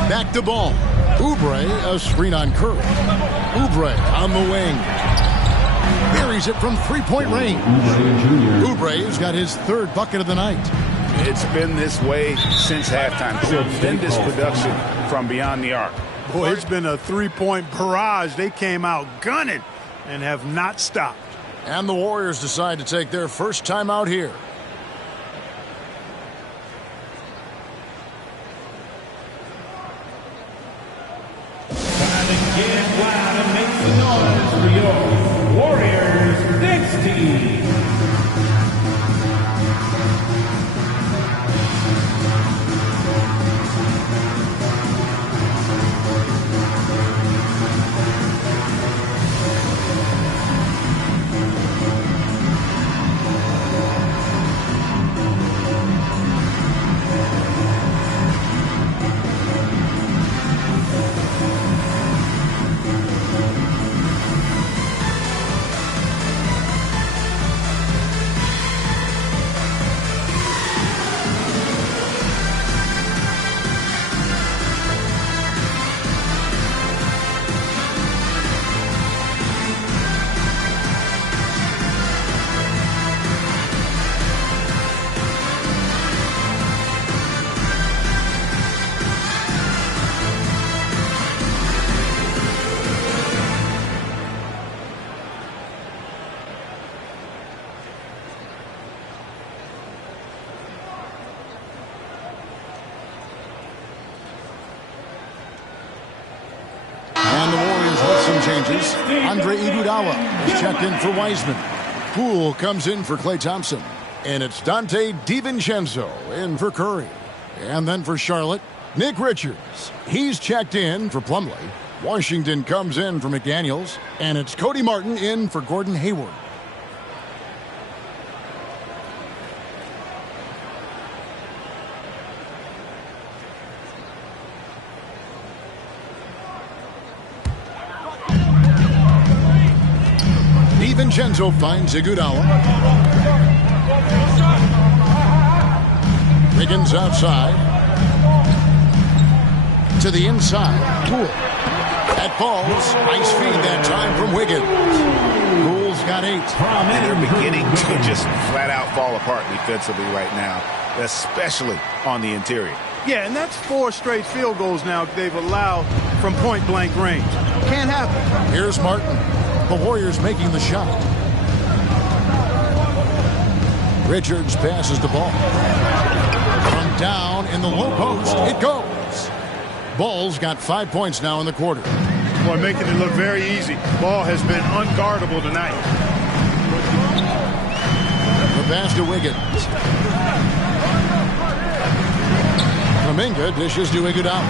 Back to Ball. Oubre, a screen on Curry. Oubre on the wing. Buries it from 3-point range. Oubre's got his 3rd bucket of the night. It's been this way since halftime. Tremendous production from beyond the arc. Boy, it's been a 3-point barrage. They came out gunning and have not stopped. And the Warriors decide to take their first time out here. Time to get loud and make some noise for your Warriors next team. Changes. Andre Iguodala is checked in for Wiseman. Poole comes in for Klay Thompson. And it's Dante DiVincenzo in for Curry. And then for Charlotte, Nick Richards. He's checked in for Plumlee. Washington comes in for McDaniels. And it's Cody Martin in for Gordon Hayward. DiVincenzo finds Iguodala. Wiggins outside. To the inside. Poole. That falls. Nice feed that time from Wiggins. Bulls got 8. And they're beginning to just flat out fall apart defensively right now, especially on the interior. Yeah, and that's 4 straight field goals now they've allowed from point-blank range. Can't happen. Here's Martin. The Warriors making the shot. Richards passes the ball. From down in the low post, it goes. Bulls got 5 points now in the quarter. Boy, making it look very easy. Ball has been unguardable tonight. The pass to Wiggins. Kuminga dishes to Iguodala.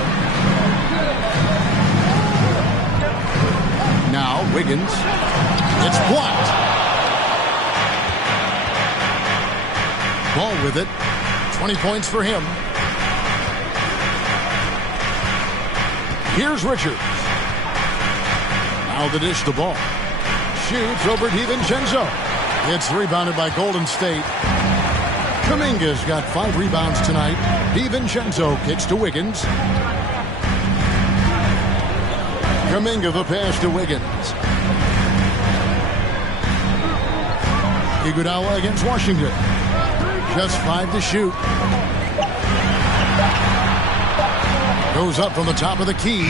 Now Wiggins. It's blocked. Ball with it. 20 points for him. Here's Richards. Now the dish the ball. Shoots over DiVincenzo. It's rebounded by Golden State. Kuminga's got 5 rebounds tonight. DiVincenzo kicks to Wiggins. Kuminga the pass to Wiggins. Iguodala against Washington. Just 5 to shoot. Goes up from the top of the key.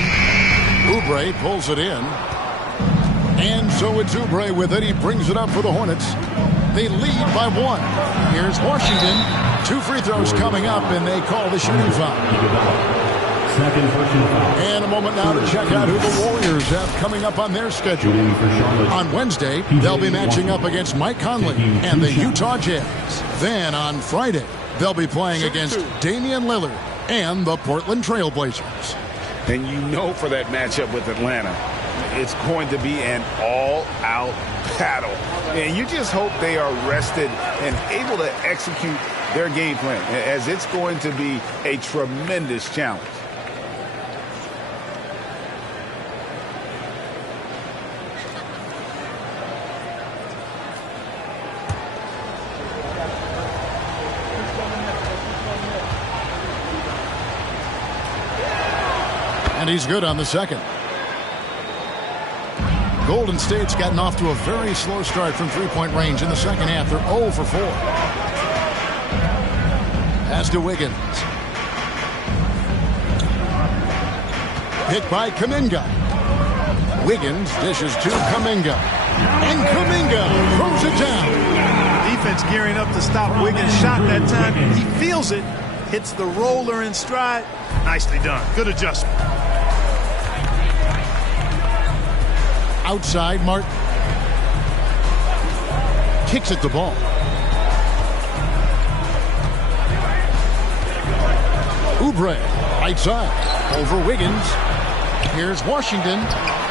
Oubre pulls it in. And so it's Oubre with it. He brings it up for the Hornets. They lead by 1. Here's Washington. 2 free throws coming up, and they call the shooting foul. And a moment now to check out who the Warriors have coming up on their schedule. On Wednesday, they'll be matching up against Mike Conley and the Utah Jazz. Then on Friday, they'll be playing against Damian Lillard and the Portland Trail Blazers. And you know for that matchup with Atlanta, it's going to be an all-out battle. And you just hope they are rested and able to execute their game plan, as it's going to be a tremendous challenge. And he's good on the second. Golden State's gotten off to a very slow start from three-point range in the second half. They're 0 for 4. Pass to Wiggins. Hit by Kuminga. Wiggins dishes to Kuminga. And Kuminga throws it down. Defense gearing up to stop Wiggins' shot that time. He feels it. Hits the roller in stride. Nicely done. Good adjustment. Outside, Martin. Kicks at the ball. Oubre, right side. Over Wiggins. Here's Washington.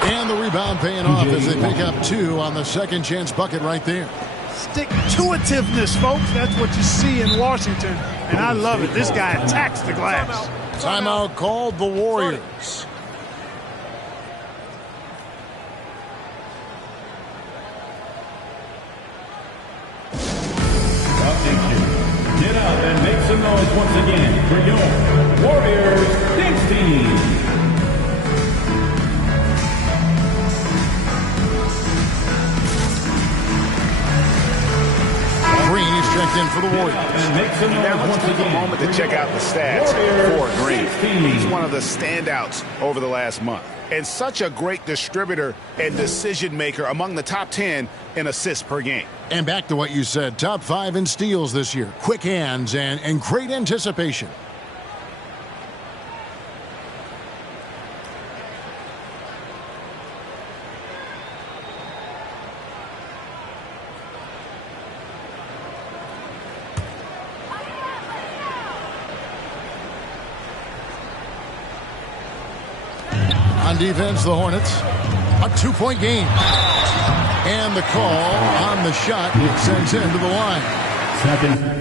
And the rebound paying off as they pick up 2 on the second chance bucket right there. Stick-to-itiveness, folks. That's what you see in Washington. And I love it. This guy attacks the glass. Timeout called the Warriors. Get up and make some noise once again for your Warriors Knicks team. Green is checked in for the Warriors. Now let's take a moment to check out the stats for Green. He's one of the standouts over the last month. And such a great distributor and decision maker, among the top 10 in assists per game. And back to what you said, top 5 in steals this year. Quick hands and great anticipation. On defense, the Hornets, a 2-point game. And the call on the shot sends him to the line. Second.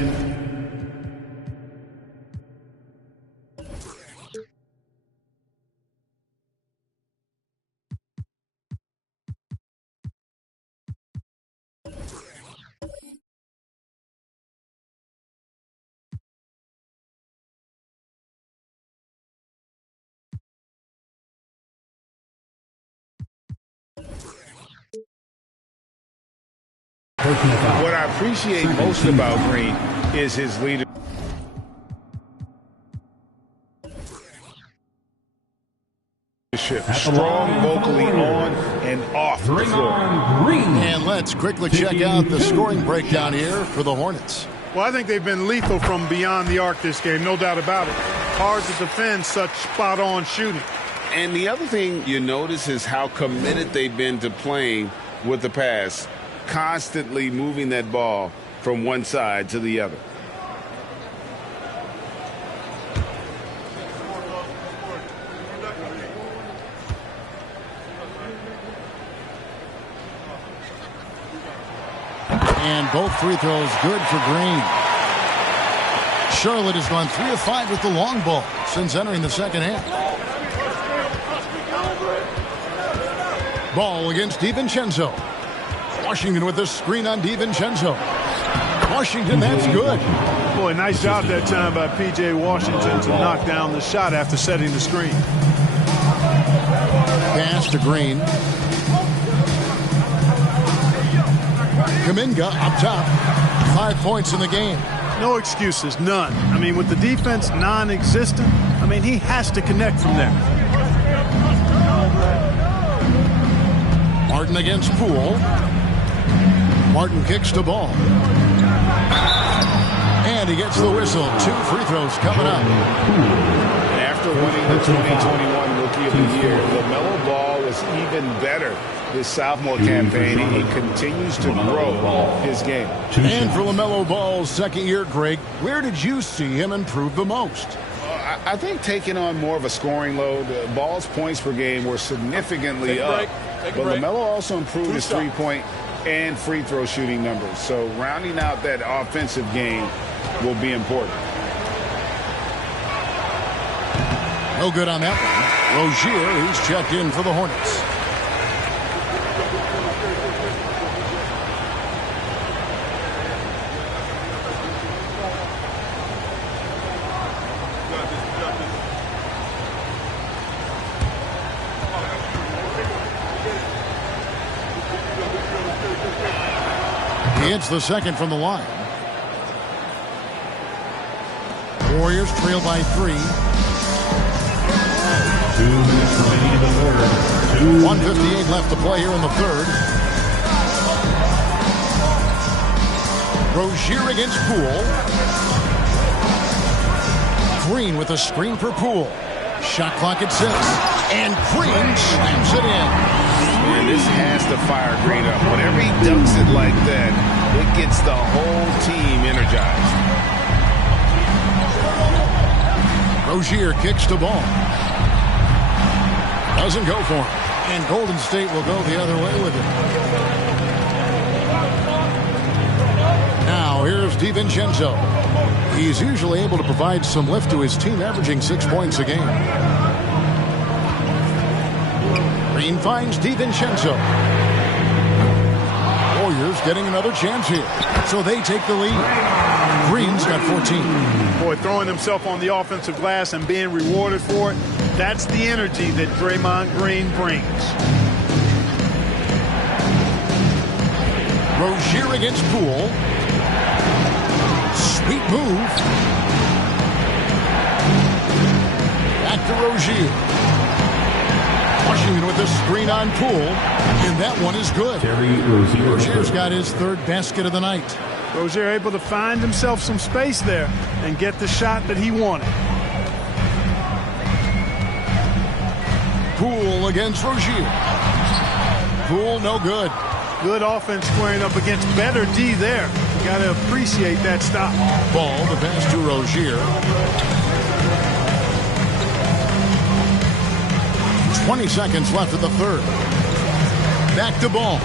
What I appreciate most about Green is his leadership. Strong vocally on and off the floor. And let's quickly check out the scoring breakdown here for the Hornets. Well, I think they've been lethal from beyond the arc this game, no doubt about it. Hard to defend such spot-on shooting. And the other thing you notice is how committed they've been to playing with the pass, constantly moving that ball from one side to the other. And both free throws good for Green. Charlotte has gone 3 of 5 with the long ball since entering the second half. Ball against DiVincenzo. Washington with the screen on DiVincenzo. Washington, that's good. Boy, nice job that time by P.J. Washington to knock down the shot after setting the screen. Pass to Green. Kuminga up top. 5 points in the game. No excuses, none. I mean, with the defense non-existent, I mean, he has to connect from there. Martin against Poole. Martin kicks the ball. And he gets the whistle. 2 free throws coming up. After winning the 2021 Rookie of the Year, LaMelo Ball was even better this sophomore campaign. He continues to grow his game. And for LaMelo Ball's second year, Greg, where did you see him improve the most? I think taking on more of a scoring load. Ball's points per game were significantly up. But LaMelo also improved his three-point and free throw shooting numbers. So rounding out that offensive game will be important. No good on that one. Rozier, he's checked in for the Hornets. He hits the second from the line. Warriors trail by 3. 2 minutes remaining in the third. 1:58 left to play here in the third. Rozier against Poole. Green with a screen for Poole. Shot clock at 6. And Green slams it in. And this has to fire Green up. Whenever he dunks it like that, it gets the whole team energized. Rozier kicks the ball. Doesn't go for him. And Golden State will go the other way with it. Now here's DiVincenzo. He's usually able to provide some lift to his team, averaging 6 points a game. Green finds DiVincenzo. Warriors getting another chance here. So they take the lead. Green's got 14. Boy, throwing himself on the offensive glass and being rewarded for it, that's the energy that Draymond Green brings. Rozier against Poole. Sweet move. Back to Rozier. Washington with the screen on Poole. And that one is good. Rozier's got his third basket of the night. Rozier able to find himself some space there and get the shot that he wanted. Poole against Rozier. Poole no good. Good offense squaring up against better D there. You got to appreciate that stop. Ball, the pass to Rozier. 20 seconds left of the third. Back to Ball.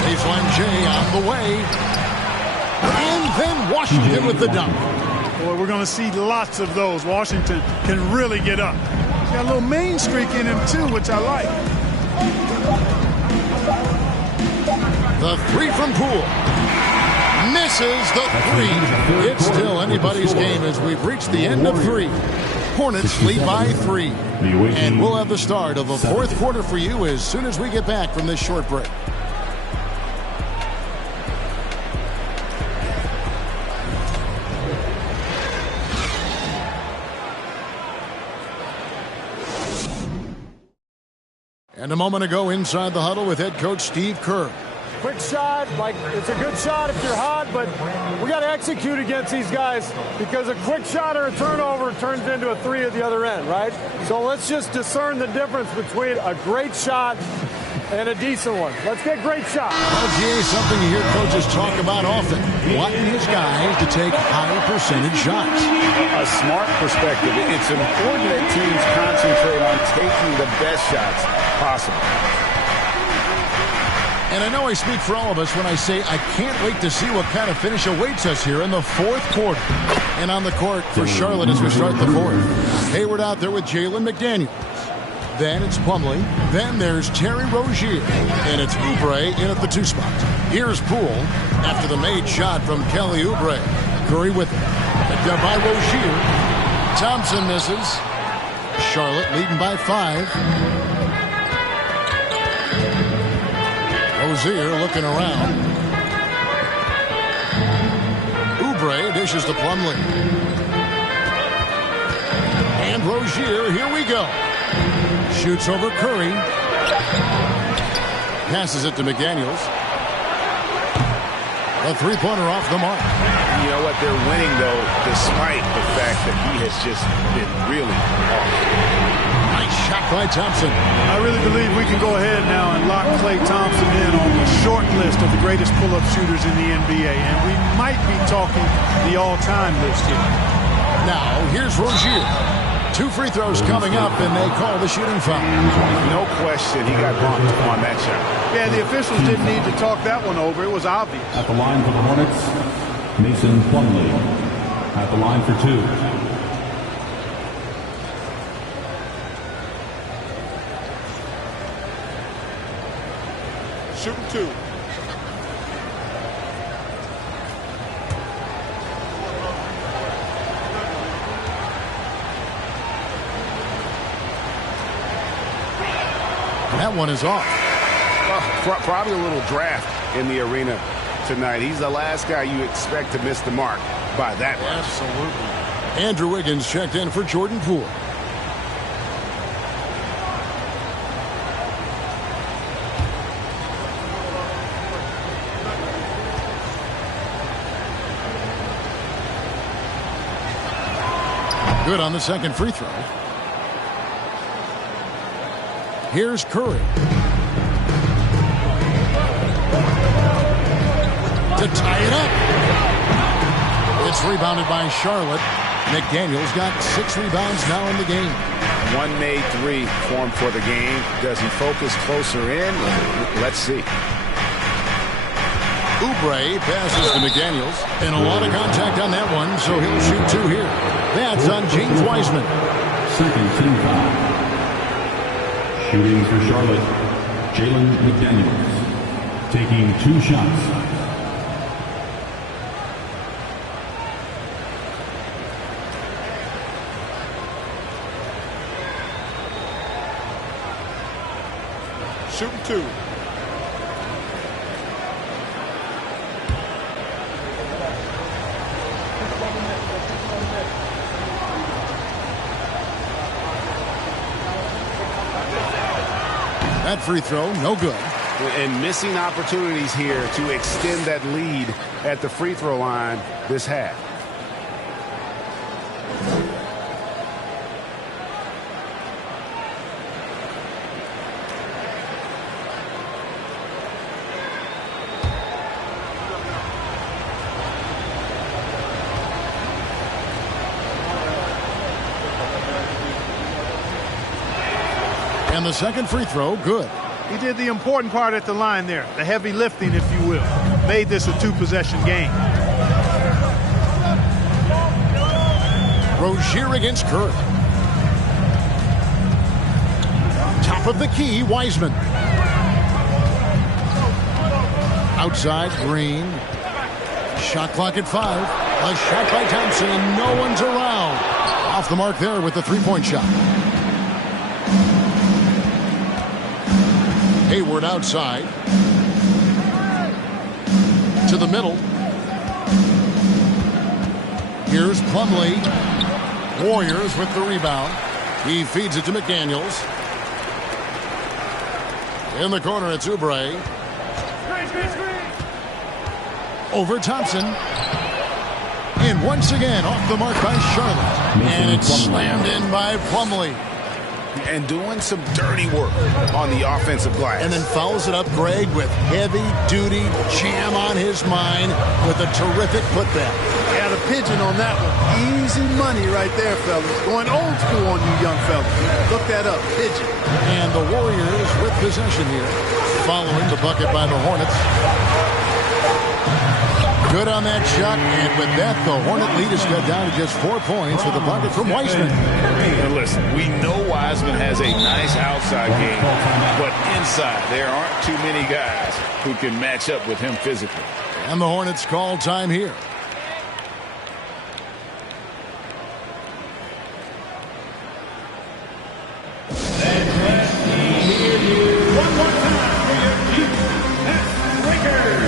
Baseline J on the way. And then Washington with the dunk. Boy, we're going to see lots of those. Washington can really get up. He's got a little main streak in him, too, which I like. The three from Poole. Misses the three. It's still anybody's game as we've reached the end of 3. Hornets lead by 3. And we'll have the start of the fourth quarter for you as soon as we get back from this short break. And a moment ago inside the huddle with head coach Steve Kerr. Quick shot, like it's a good shot if you're hot, but we got to execute against these guys because a quick shot or a turnover turns into a three at the other end, right? So let's just discern the difference between a great shot and a decent one. Let's get great shots. LGA is something you hear coaches talk about often, wanting his guys to take high percentage shots. A smart perspective. It's important that teams concentrate on taking the best shots possible. And I know I speak for all of us when I say I can't wait to see what kind of finish awaits us here in the fourth quarter. And on the court for Charlotte as we start the fourth. Hayward out there with Jalen McDaniels. Then it's Plumlee. Then there's Terry Rozier. And it's Oubre in at the 2 spot. Here's Poole after the made shot from Kelly Oubre. Curry with it. Picked up by Rozier. Thompson misses. Charlotte leading by 5. Rozier looking around. Oubre dishes to Plumlee. And Rozier, here we go. Shoots over Curry. Passes it to McDaniels. A three-pointer off the mark. You know what? They're winning, though, despite the fact that he has just been really off. Nice shot by Thompson. I really believe we can go ahead now and lock Klay Thompson in on the short list of the greatest pull-up shooters in the NBA. And we might be talking the all-time list here. Now, here's Rozier. 2 free throws coming up, and they call the shooting foul. No question, he got bumped on that shot. Yeah, the officials didn't need to talk that one over. It was obvious. At the line for the Hornets, Mason Plumlee. At the line for 2. Shooting 2. That one is off. Probably a little draft in the arena tonight. He's the last guy you expect to miss the mark by that much. Absolutely. Andrew Wiggins checked in for Jordan Poole. Good on the second free throw. Here's Curry. To tie it up. It's rebounded by Charlotte. McDaniels got 6 rebounds now in the game. One made 3 for him for the game. Does he focus closer in? Let's see. Oubre passes to McDaniels. And a lot of contact on that one, so he'll shoot 2 here. That's on James Wiseman. Second team foul. Shooting for Charlotte, Jalen McDaniels. Taking 2 shots. Shooting 2. That free throw, no good. And missing opportunities here to extend that lead at the free throw line this half. And the second free throw, good. He did the important part at the line there, the heavy lifting, if you will. Made this a 2-possession game. Rozier against Curry. Top of the key, Wiseman. Outside, Green. Shot clock at 5. A shot by Thompson, and no one's around. Off the mark there with the three-point shot. Hayward outside. To the middle. Here's Plumlee. Warriors with the rebound. He feeds it to McDaniels. In the corner, it's Oubre. Over Thompson. And once again, off the mark by Charlotte. And it's slammed in by Plumlee. And doing some dirty work on the offensive glass. And then follows it up, Greg, with heavy-duty jam on his mind with a terrific putback. Got a pigeon on that one. Easy money right there, fellas. Going old school on you young fellas. Look that up, pigeon. And the Warriors with possession here, following the bucket by the Hornets. Good on that shot, and with that, the Hornet lead is cut down to just 4 points with the bucket from Wiseman. And listen, we know Wiseman has a nice outside game, but inside, there aren't too many guys who can match up with him physically. And the Hornets call time here. One more time for your Houston Lakers.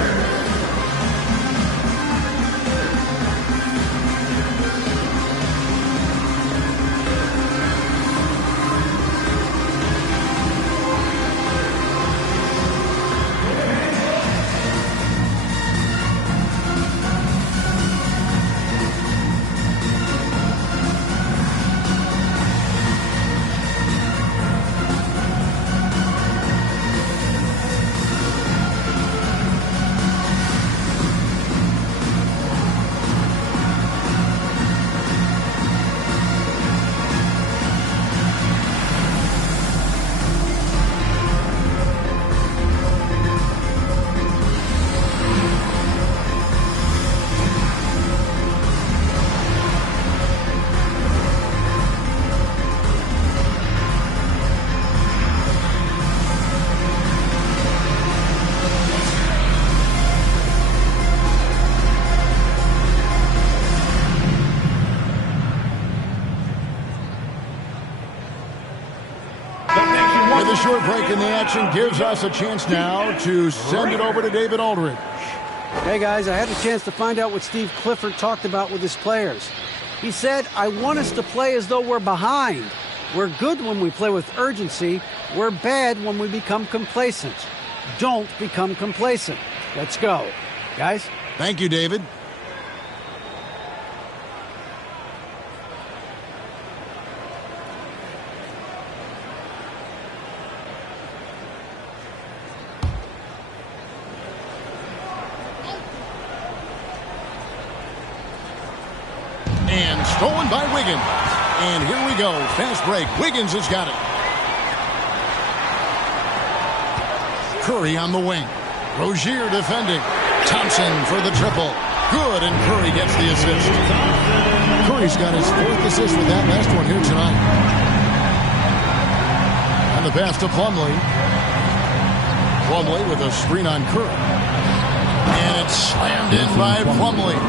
The short break in the action gives us a chance now to send it over to David Aldridge. Hey, guys, I had a chance to find out what Steve Clifford talked about with his players. He said, I want us to play as though we're behind. We're good when we play with urgency. We're bad when we become complacent. Don't become complacent. Let's go. Guys? Thank you, David. And stolen by Wiggins. And here we go. Fast break. Wiggins has got it. Curry on the wing. Rozier defending. Thompson for the triple. Good, and Curry gets the assist. Curry's got his 4th assist with that last one here tonight. And the pass to Plumlee. Plumlee with a screen on Curry. And it's slammed in by Plumlee.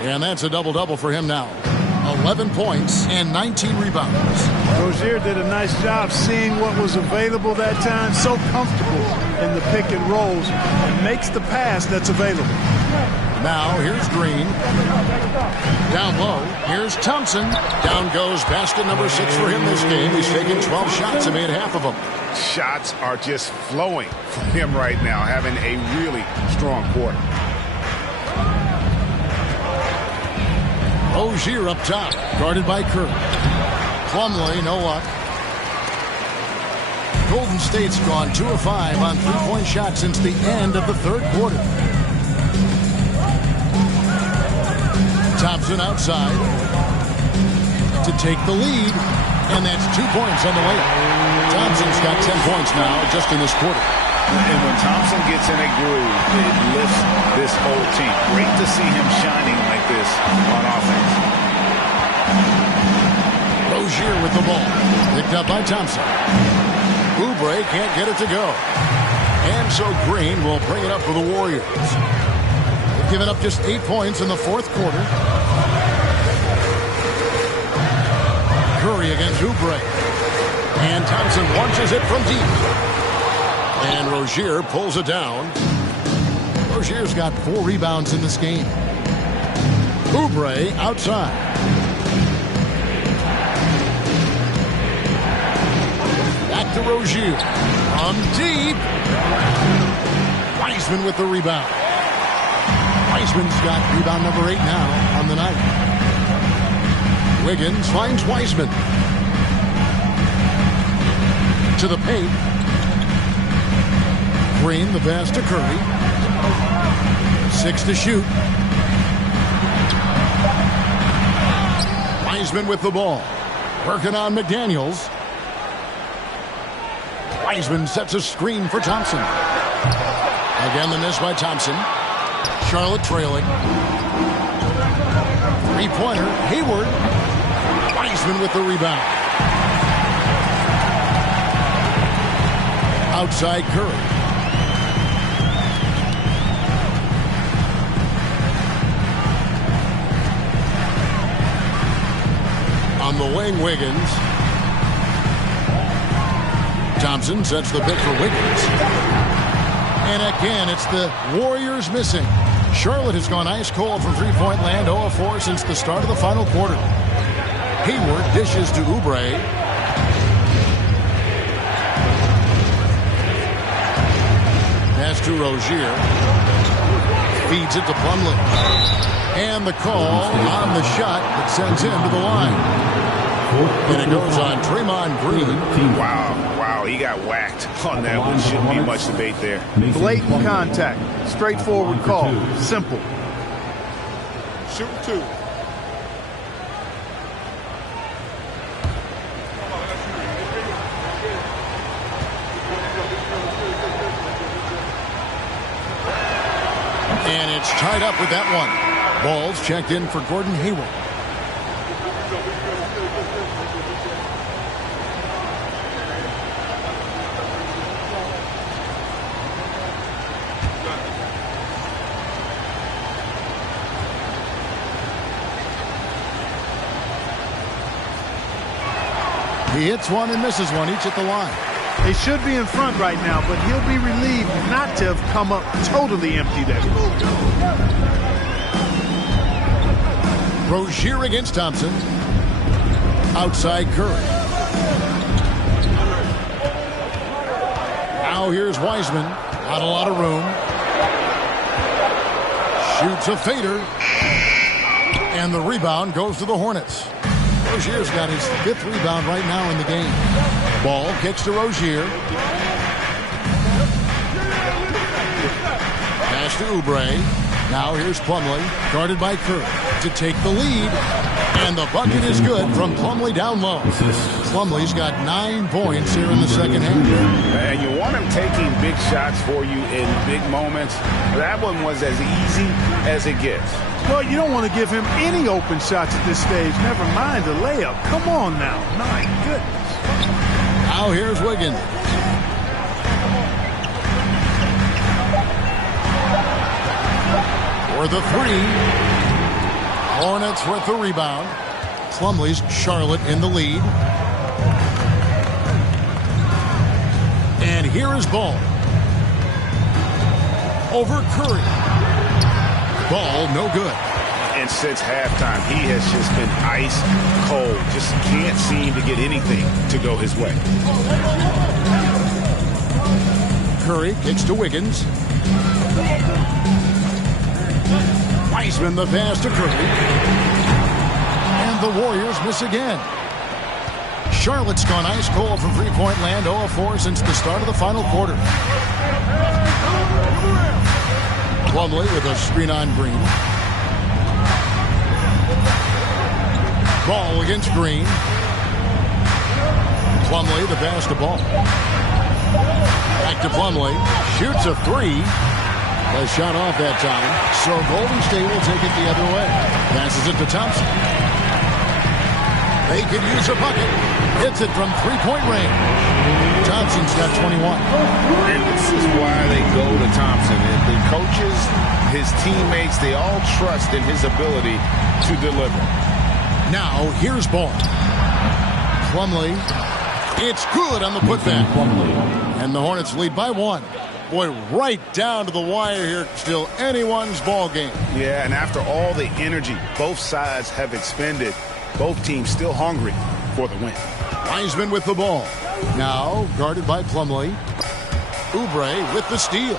And that's a double-double for him now. 11 points and 19 rebounds. Rozier did a nice job seeing what was available that time. So comfortable in the pick and rolls and makes the pass that's available. Now here's Green. Down low. Here's Thompson. Down goes basket number 6 for him this game. He's taken 12 shots and made half of them. Shots are just flowing from him right now, having a really strong quarter. Rozier up top, guarded by Curry. Plumlee, no luck. Golden State's gone 2 of 5 on 3-point shots since the end of the 3rd quarter. Thompson outside to take the lead, and that's 2 points on the layup. Thompson's got 10 points now just in this quarter. And when Thompson gets in a groove, it lifts this whole team. Great to see him shining like this on offense. Rozier with the ball. Picked up by Thompson. Oubre can't get it to go. And so Green will bring it up for the Warriors. They've given up just 8 points in the 4th quarter. Curry against Oubre. And Thompson launches it from deep. And Rozier pulls it down. Rozier's got 4 rebounds in this game. Oubre outside. Back to Rozier. From deep. Wiseman with the rebound. Wiseman's got rebound number 8 now on the night. Wiggins finds Wiseman. To the paint. Green, the pass to Curry. 6 to shoot. Wiseman with the ball. Working on McDaniels. Wiseman sets a screen for Thompson. Again, the miss by Thompson. Charlotte trailing. Three-pointer, Hayward. Wiseman with the rebound. Outside Curry. On the wing, Wiggins. Thompson sets the pick for Wiggins. And again, it's the Warriors missing. Charlotte has gone ice cold from three-point land, 0 of 4 since the start of the final quarter. Hayward dishes to Oubre. Pass to Rozier. Feeds it to Plumlee. And the call on the shot that sends him to the line. And it goes on Draymond Green. Wow, he got whacked on that one. Shouldn't be much debate there. Blatant contact. Straightforward call. Simple. Shoot 2. And it's tied up with that one. Ball's checked in for Gordon Hayward. He hits one and misses one, each at the line. They should be in front right now, but he'll be relieved not to have come up totally empty there. Rozier against Thompson. Outside Curry. Now here's Wiseman. Not a lot of room. Shoots a fader. And the rebound goes to the Hornets. Rozier's got his 5th rebound right now in the game. Ball kicks to Rozier. Pass to Oubre. Now here's Plumlee, guarded by Curry, to take the lead. And the bucket is good from Plumlee down low. Plumlee's got 9 points here in the second half. And you want him taking big shots for you in big moments. That one was as easy as it gets. Well, you don't want to give him any open shots at this stage. Never mind a layup. Come on now. My goodness. Now here's Wiggins. For the 3. Hornets with the rebound. Plumlee's Charlotte in the lead. And here is Ball. Over Curry. Ball no good. And since halftime, he has just been ice cold. Just can't seem to get anything to go his way. Curry kicks to Wiggins. Wiseman the pass to Curry. And the Warriors miss again. Charlotte's gone ice cold from three-point land, 0 of 4 since the start of the final quarter. Plumlee with a screen on Green. Ball against Green. Plumlee the pass to Ball. Back to Plumlee. Shoots a 3. A shot off that time. So Golden State will take it the other way. Passes it to Thompson. They could use a bucket. Hits it from three-point range. Thompson's got 21. And this is why they go to Thompson. The coaches, his teammates, they all trust in his ability to deliver. Now, here's Ball. Plumlee. It's good on the putback. And the Hornets lead by 1. Boy, right down to the wire here. Still anyone's ball game. Yeah, and after all the energy both sides have expended, both teams still hungry for the win. Wiseman with the ball. Now guarded by Plumlee. Oubre with the steal.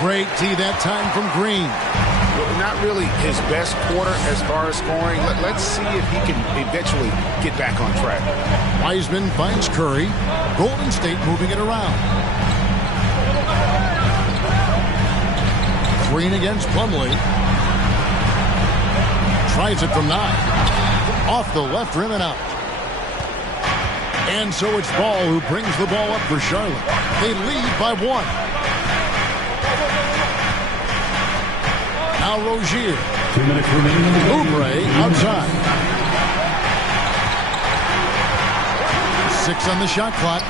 Great D that time from Green. Not really his best quarter as far as scoring. Let's see if he can eventually get back on track. Wiseman finds Curry. Golden State moving it around. Green against Plumlee. Tries it from 9. Off the left rim and out. And so it's Ball who brings the ball up for Charlotte. They lead by 1. Now Rozier. 2 minutes remaining. Oubre outside. 6 on the shot clock.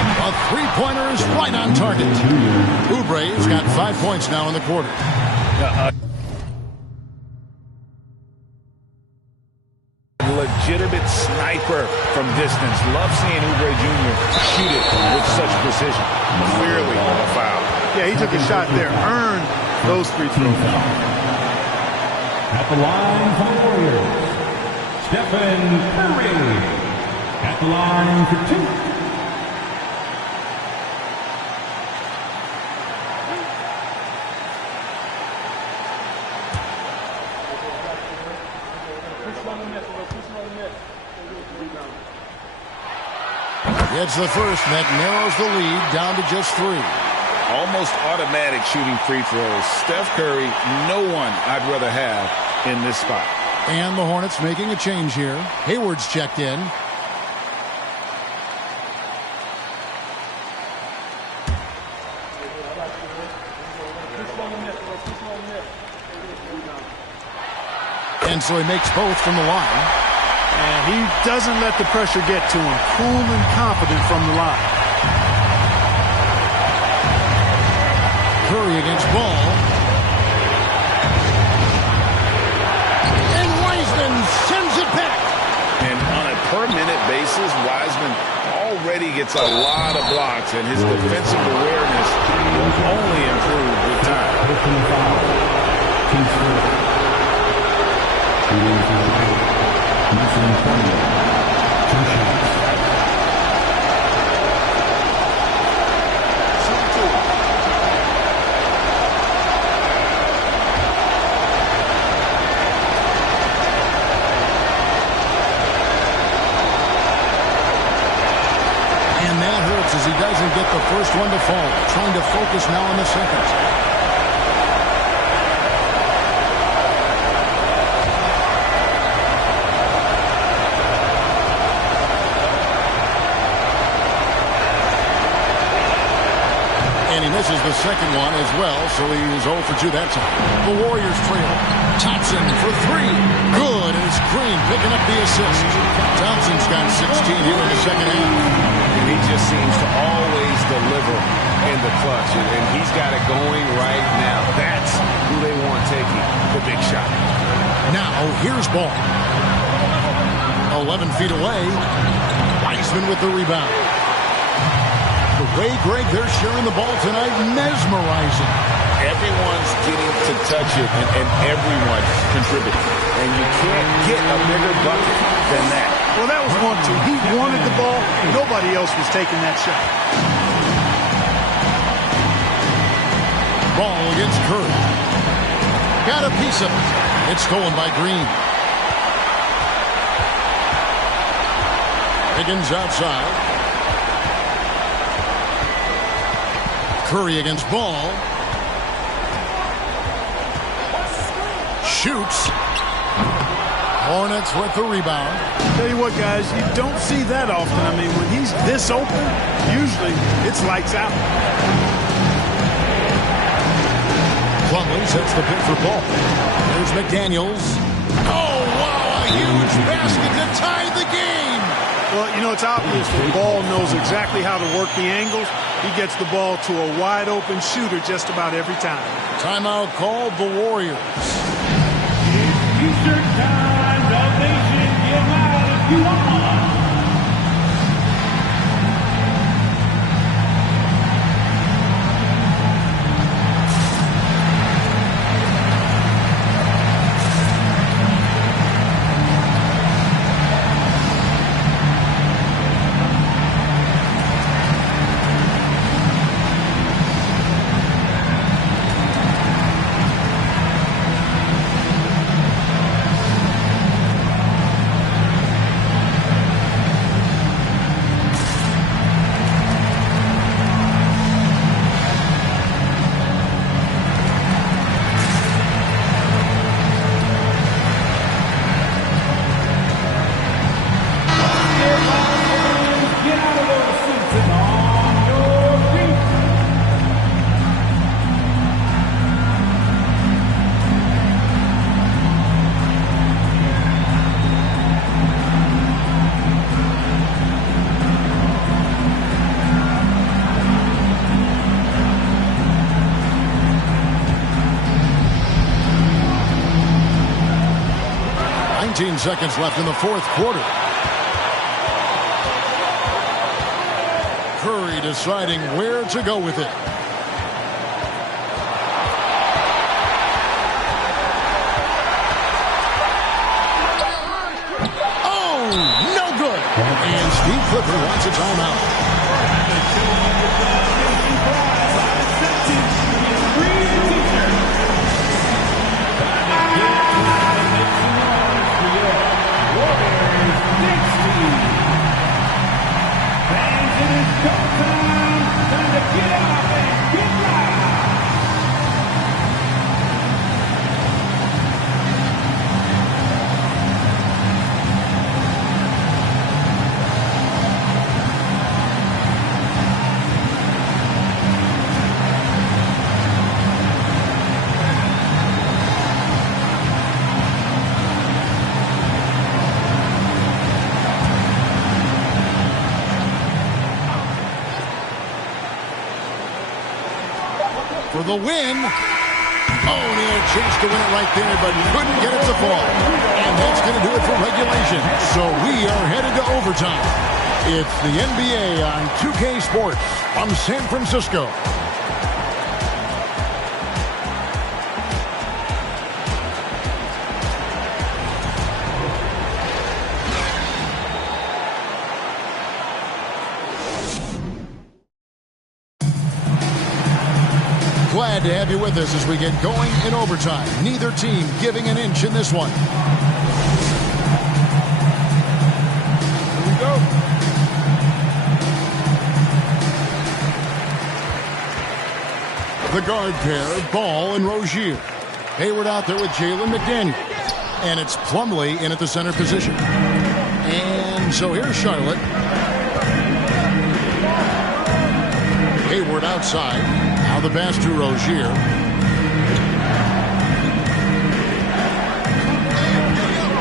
A three-pointer is right on target. Oubre's got 5 points now in the quarter. Legitimate sniper from distance. Love seeing Oubre Jr. shoot it with such precision. Clearly a foul. Yeah, he took a shot there. Earned those free throws. At the line for the Warriors, Stephen Curry. At the line for 2. Gets the first, and that narrows the lead down to just 3. Almost automatic shooting free throws. Steph Curry, no one I'd rather have in this spot. And the Hornets making a change here. Hayward's checked in. And so he makes both from the line. And he doesn't let the pressure get to him. Cool and confident from the line. Curry against Ball. And Wiseman sends it back. And on a per-minute basis, Wiseman already gets a lot of blocks, and his defensive awareness will only improve with time. Missing 20. 2 shots. And that hurts as he doesn't get the first one to fall. Trying to focus now on the second. And he misses the second one as well, so he's 0 for 2 that time. The Warriors trail. Thompson for 3. Good, and it's Green picking up the assist. Thompson's got 16 here in the second half. And he just seems to always deliver in the clutch, and he's got it going right now. That's who they want taking the big shot. Now, here's Ball. 11 feet away. Wiseman with the rebound. The way, Greg, they're sharing the ball tonight, mesmerizing. Everyone's getting to touch it, and everyone contributing. And you can't get a bigger bucket than that. Well, that was 1-2. He wanted the ball. Nobody else was taking that shot. Ball against Curry. Got a piece of it. It's stolen by Green. Higgins outside. Curry against Ball. Shoots. Hornets with the rebound. Tell you what, guys, you don't see that often. I mean, when he's this open, usually it's lights out. Plumlee sets the pick for Ball. There's McDaniels. Oh, wow, a huge basket to tie the game. Well, you know, it's obvious that Ball knows exactly how to work the angles. He gets the ball to a wide-open shooter just about every time. Timeout called the Warriors. Eastern time, Salvation, get loud if you want. 17 seconds left in the fourth quarter. Curry deciding where to go with it. Oh, no good. And Steve Clifford wants a timeout. For the win. Oh, and he had a chance to win it right there, but couldn't get it to fall. And that's going to do it for regulation. So we are headed to overtime. It's the NBA on 2K Sports from San Francisco. Glad to have you with us as we get going in overtime. Neither team giving an inch in this one. Here we go. The guard pair, Ball and Rozier. Hayward out there with Jalen McDaniels. And it's Plumlee in at the center position. And so here's Charlotte. Hayward outside. Now the pass to Rozier.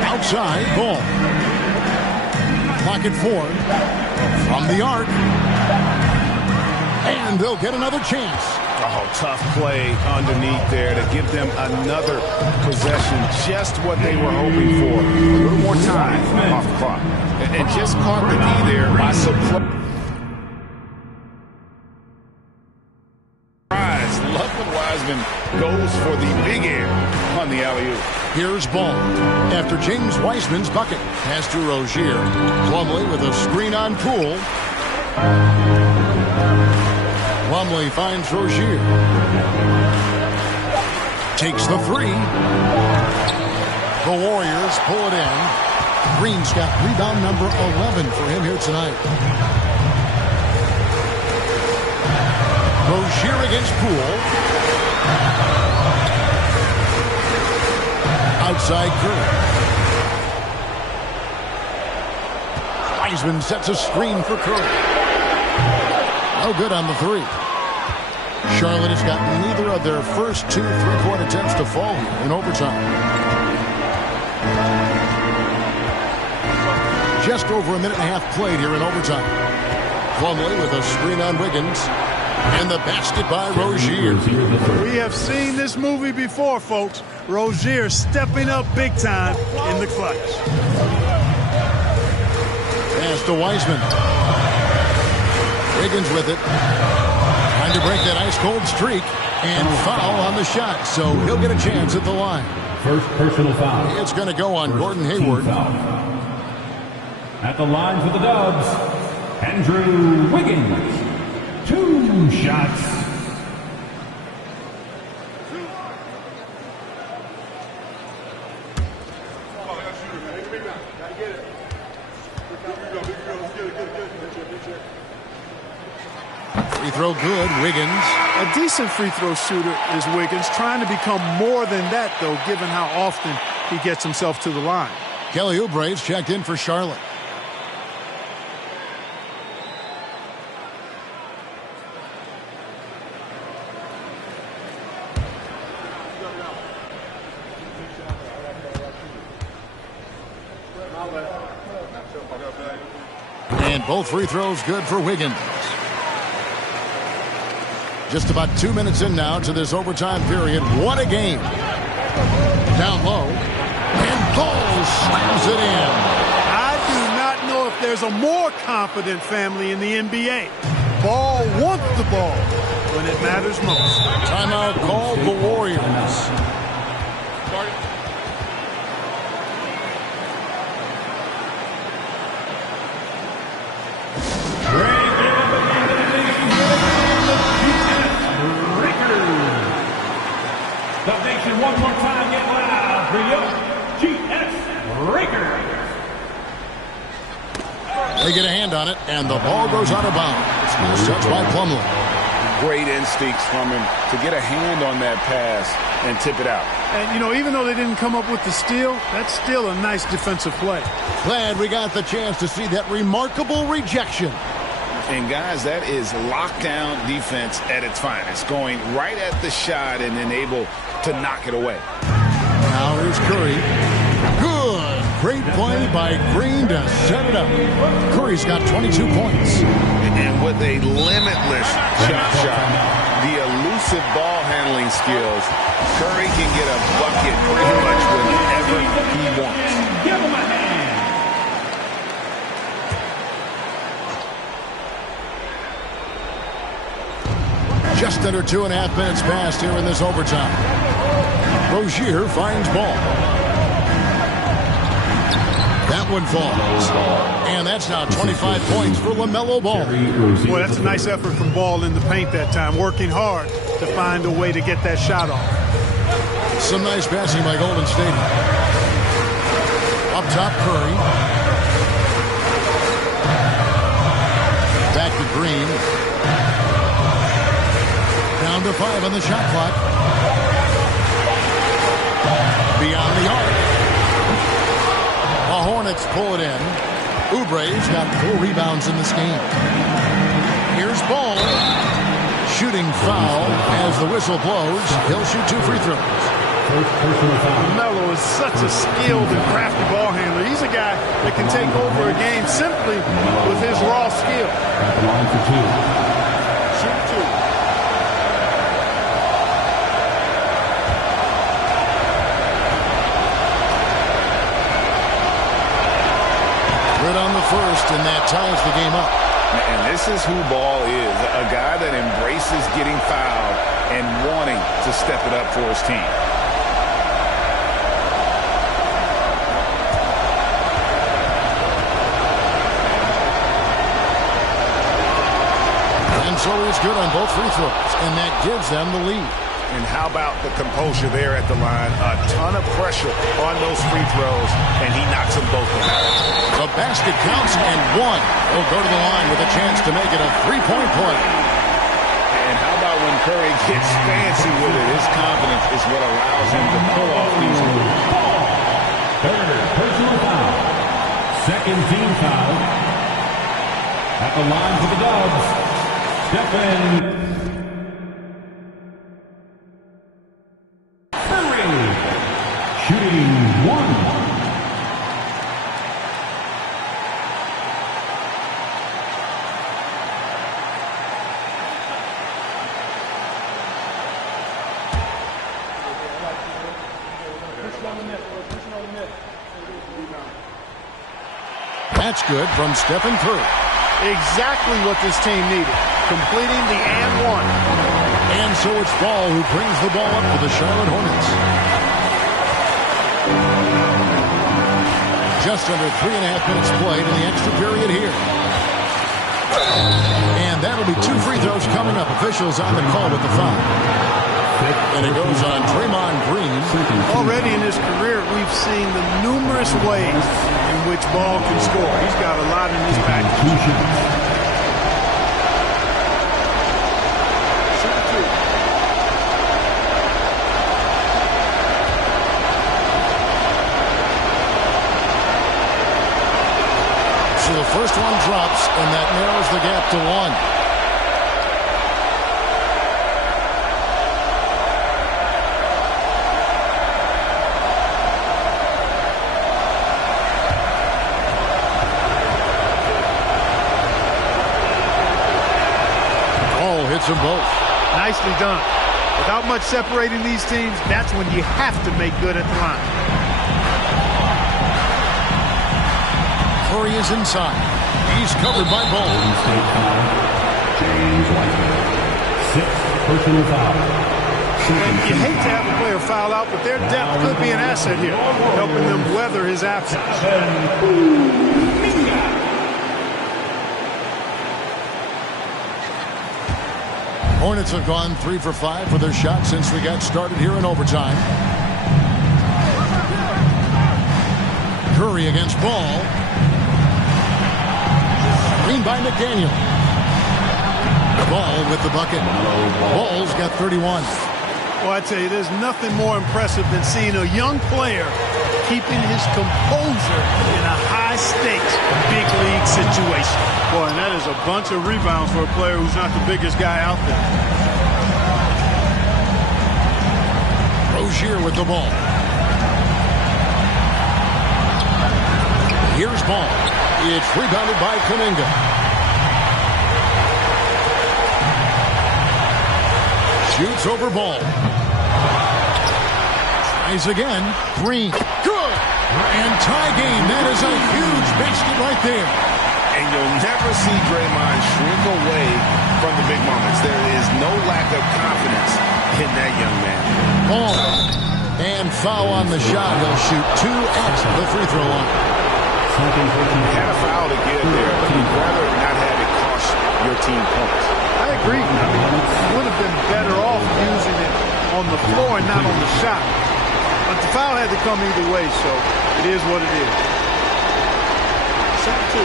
Outside, Ball. Pocket forward. From the arc. And they'll get another chance. Oh, tough play underneath there to give them another possession. Just what they were hoping for. A little more time off the clock. And just caught the key there by surprise. Goes for the big air on the alley-oop. Here's Ball. After James Wiseman's bucket. Pass to Rozier. Plumlee with a screen on Poole. Plumlee finds Rozier. Takes the three. The Warriors pull it in. Green's got rebound number 11 for him here tonight. Rozier against Poole. Outside Curry. Wiseman sets a screen for Curry. No good on the three. Charlotte has got neither of their first two three-point attempts to fall here in overtime. Just over a minute and a half played here in overtime. Plumlee with a screen on Wiggins. And the basket by Rozier. We have seen this movie before, folks. Rozier stepping up big time in the clutch. Pass to Wiseman. Wiggins with it. Trying to break that ice-cold streak. And foul on the shot. So he'll get a chance at the line. First personal foul. It's going to go on Gordon Hayward. At the line for the Dubs, Andrew Wiggins. 2 shots. Free throw good, Wiggins. A decent free throw shooter is Wiggins. Trying to become more than that, though, given how often he gets himself to the line. Kelly Oubre's checked in for Charlotte. And both free throws good for Wiggins. Just about 2 minutes in now to this overtime period. What a game. Down low. And Ball slams it in. I do not know if there's a more confident family in the NBA. Ball wants the ball when it matters most. Timeout called the Warriors. The nation one more time, get loud for your GS Rakers. They get a hand on it, and the ball goes out of bounds. Nice touch by Plumlee. Great instincts from him to get a hand on that pass and tip it out. And, you know, even though they didn't come up with the steal, that's still a nice defensive play. Glad we got the chance to see that remarkable rejection. And, guys, that is lockdown defense at its finest, going right at the shot and then able to knock it away. Now here's Curry. Good. Great play by Green to set it up. Curry's got 22 points. And with a limitless shot, the elusive ball handling skills, Curry can get a bucket pretty much whenever he wants. Give him a hand. Just under 2.5 minutes passed here in this overtime. Rozier finds ball. That one falls. And that's now 25 points for LaMelo Ball. Boy, that's a nice effort from Ball in the paint that time, working hard to find a way to get that shot off. Some nice passing by Golden State. Up top, Curry. Back to Green. Down to 5 on the shot clock. Beyond the arc. The Hornets pull it in. Oubre's got 4 rebounds in this game. Here's Ball. Shooting foul as the whistle blows. He'll shoot 2 free throws. LaMelo is such a skilled and crafty ball handler. He's a guy that can take over a game simply with his raw skill. At the line for 2. Shoot 2. On the first, and that ties the game up. And this is who Ball is, a guy that embraces getting fouled and wanting to step it up for his team. And so he's good on both free throws, and that gives them the lead. And how about the composure there at the line? A ton of pressure on those free throws, and he knocks them both in. The basket counts, and one will go to the line with a chance to make it a 3-point play. And how about when Curry gets fancy with it? His confidence is what allows him to pull off these moves. Third personal foul. Second team foul. At the line for the Dubs, Stephen shooting 1. That's good from Stephen Curry. Exactly what this team needed, completing the and one. And so it's Ball who brings the ball up for the Charlotte Hornets. Just under 3.5 minutes played in the extra period here. And that'll be 2 free throws coming up. Officials on the call with the foul. And it goes on Draymond Green. Already in his career, we've seen the numerous ways in which Ball can score. He's got a lot in his package. So the first one drops, and that narrows the gap to 1. Hits them both. Nicely done. Without much separating these teams, that's when you have to make good at the line. Curry is inside. He's covered by Ball. Golden State foul. James Wiseman. 6th personal foul. And you hate to have a player foul out, but their depth could be an asset here, helping them weather his absence. Hornets have gone 3 for 5 for their shot since we got started here in overtime. Curry against Ball. Screen by McDaniel. Ball with the bucket. Ball's got 31. Well, I tell you, there's nothing more impressive than seeing a young player keeping his composure in a high-stakes, big-league situation. Boy, and that is a bunch of rebounds for a player who's not the biggest guy out there. Rozier with the ball. Here's Ball. It's rebounded by Kuminga. Shoots over Ball. Tries again. Green. Good. And tie game. That is a huge basket right there. And you'll never see Draymond shrink away from the big moments. There is no lack of confidence in that young man. Ball. And foul on the shot. He'll shoot 2 at the free throw line. Had a foul to get there, but you'd rather not have it cost your team points. I agree. I mean, you would have been better off using it on the floor and not on the shot. But the foul had to come either way, so it is what it is. Shot 2.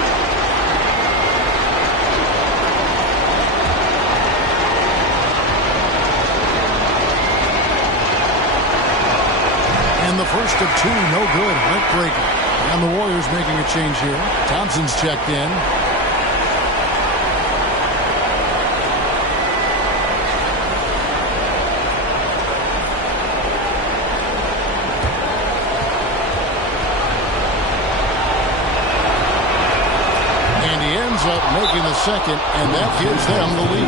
And the first of 2, no good. Heartbreaker. And the Warriors making a change here. Thompson's checked in. Up making the second, and that gives them the lead.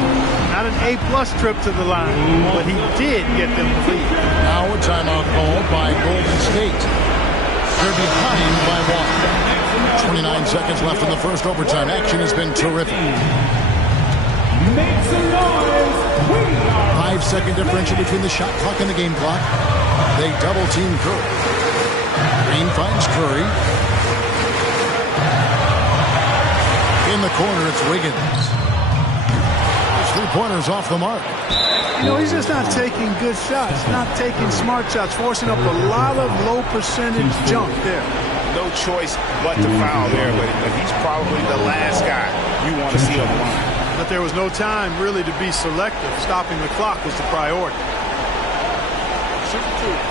Not an A-plus trip to the line, but he did get them the lead. Now a timeout called by Golden State. They're behind by 1. 29 seconds left in the first overtime. Action has been terrific. 5-second differential between the shot clock and the game clock. They double team Curry. Green finds Curry. In the corner, it's Wiggins. His three-pointers off the mark. You know, he's just not taking good shots, not taking smart shots, forcing up a lot of low-percentage junk there. No choice but to foul there, but he's probably the last guy you want to see on the line. But there was no time, really, to be selective. Stopping the clock was the priority. Shoot 2.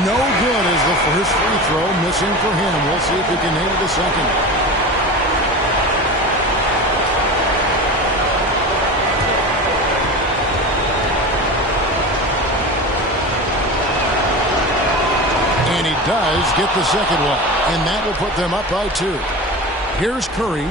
No good as the first free throw missing for him. We'll see if he can nail the second. And he does get the second one. And that will put them up by 2. Here's Curry.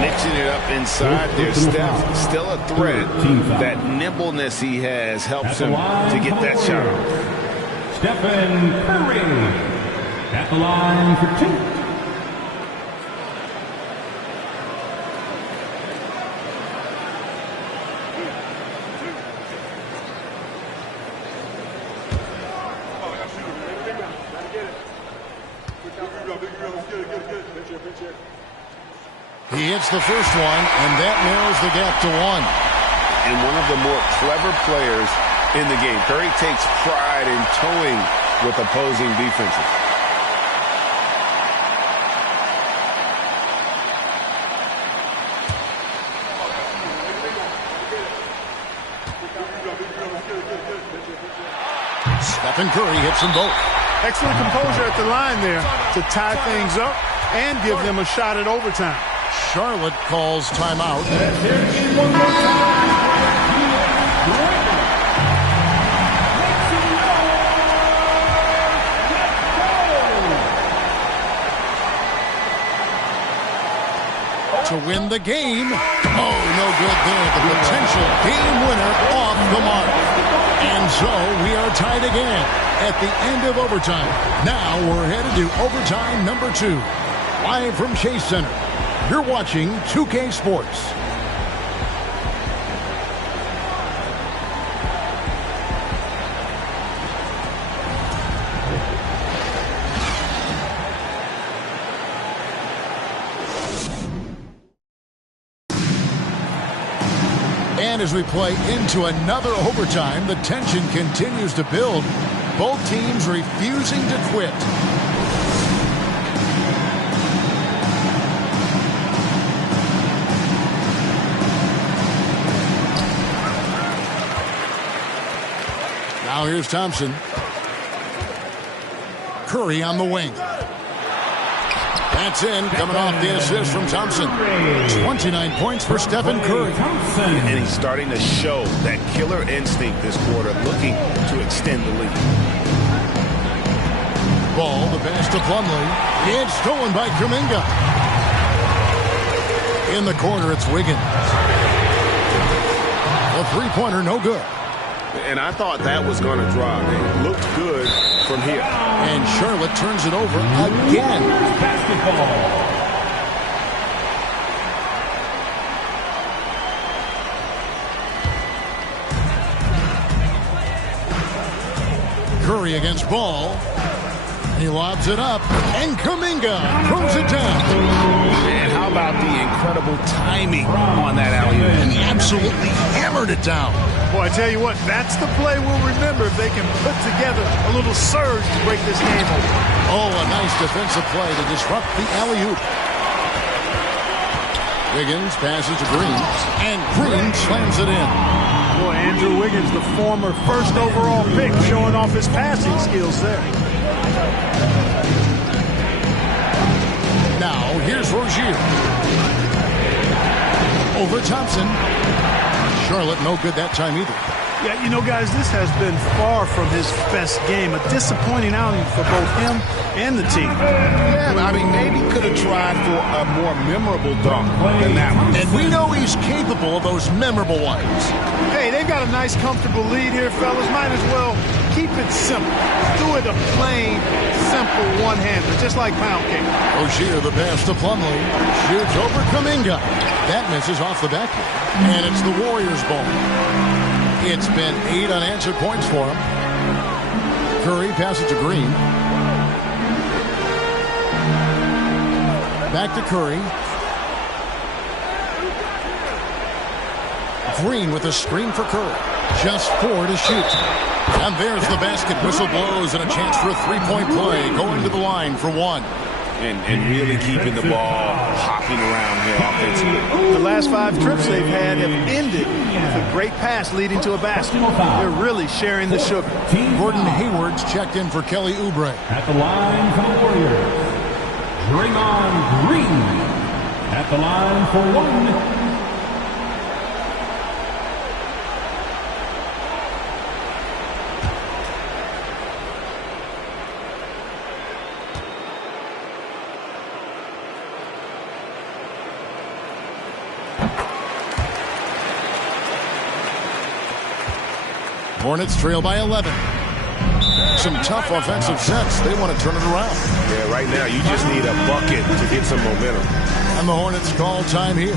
Mixing it up inside there. Steph still a threat. That nimbleness he has helps him to get that shot off. Stephen Curry at the line for 2. He hits the first one, and that narrows the gap to 1. And one of the more clever players in the game. Curry takes pride in toying with opposing defenses. Stephen Curry hits them both. Excellent composure at the line there to tie things up and give them a shot at overtime. Charlotte calls timeout. to win the game. Oh, no good there. The potential game winner off the mark. And so we are tied again at the end of overtime. Now we're headed to overtime number 2. Live from Chase Center, you're watching 2K Sports. And as we play into another overtime, the tension continues to build. Both teams refusing to quit. Now here's Thompson. Curry on the wing. That's in, coming off the assist from Thompson. 29 points for Stephen Curry. And he's starting to show that killer instinct this quarter, looking to extend the lead. Ball, the pass to Plumlee. It's stolen by Kuminga. In the corner, it's Wiggins. A three-pointer, no good. And I thought that was going to drop. It looked good from here. And Charlotte turns it over again. Basketball. Curry against Ball. He lobs it up, and Kuminga throws it down. And how about the incredible timing on that alley-oop? And he absolutely hammered it down. Boy, I tell you what, that's the play we'll remember if they can put together a little surge to break this game open. Oh, a nice defensive play to disrupt the alley-oop. Wiggins passes to Green, and Green slams it in. Boy, Andrew Wiggins, the former first overall pick, showing off his passing skills there. Now, here's Rozier. Over Thompson. Charlotte no good that time either. Yeah, you know, guys, this has been far from his best game. A disappointing outing for both him and the team. Yeah, I mean, maybe could have tried for a more memorable dunk than that one. And we know he's capable of those memorable ones. Hey, they've got a nice, comfortable lead here, fellas. Might as well keep it simple. Do it a plain, simple one-hander, just like pound cake. Rozier, the pass to Plumlee. Shoots over Kuminga. That misses off the backboard. And it's the Warriors' ball. It's been 8 unanswered points for him. Curry passes to Green. Back to Curry. Green with a screen for Curry. Just 4 to shoot. And there's the basket. Whistle blows and a chance for a three-point play. Going to the line for 1. And really keeping the ball hopping around here offensively. The last 5 trips they've had have ended with a great pass leading to a basket. They're really sharing the sugar. Gordon Hayward's checked in for Kelly Oubre. At the line for the Warriors, Draymond Green. At the line for 1. Hornets trail by 11. Some tough offensive sets. They want to turn it around. Yeah, right now you just need a bucket to get some momentum. And the Hornets call time here.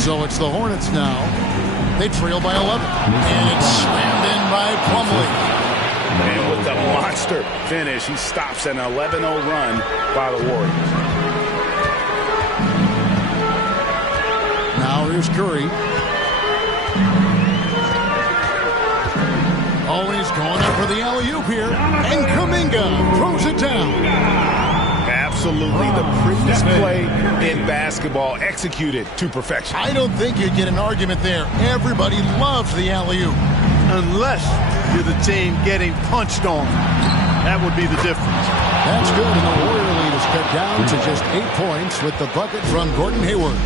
So it's the Hornets now. They trail by 11. And it's slammed in by Plumlee. And with the monster finish, he stops an 11-0 run by the Warriors. Now here's Curry. Oh, he's going up for the alley-oop here. And Kuminga throws it down. Absolutely the prettiest play in basketball, executed to perfection. I don't think you'd get an argument there. Everybody loves the alley-oop. Unless you're the team getting punched on. That would be the difference. That's good, and the Warrior lead is cut down to just 8 points with the bucket from Gordon Hayward.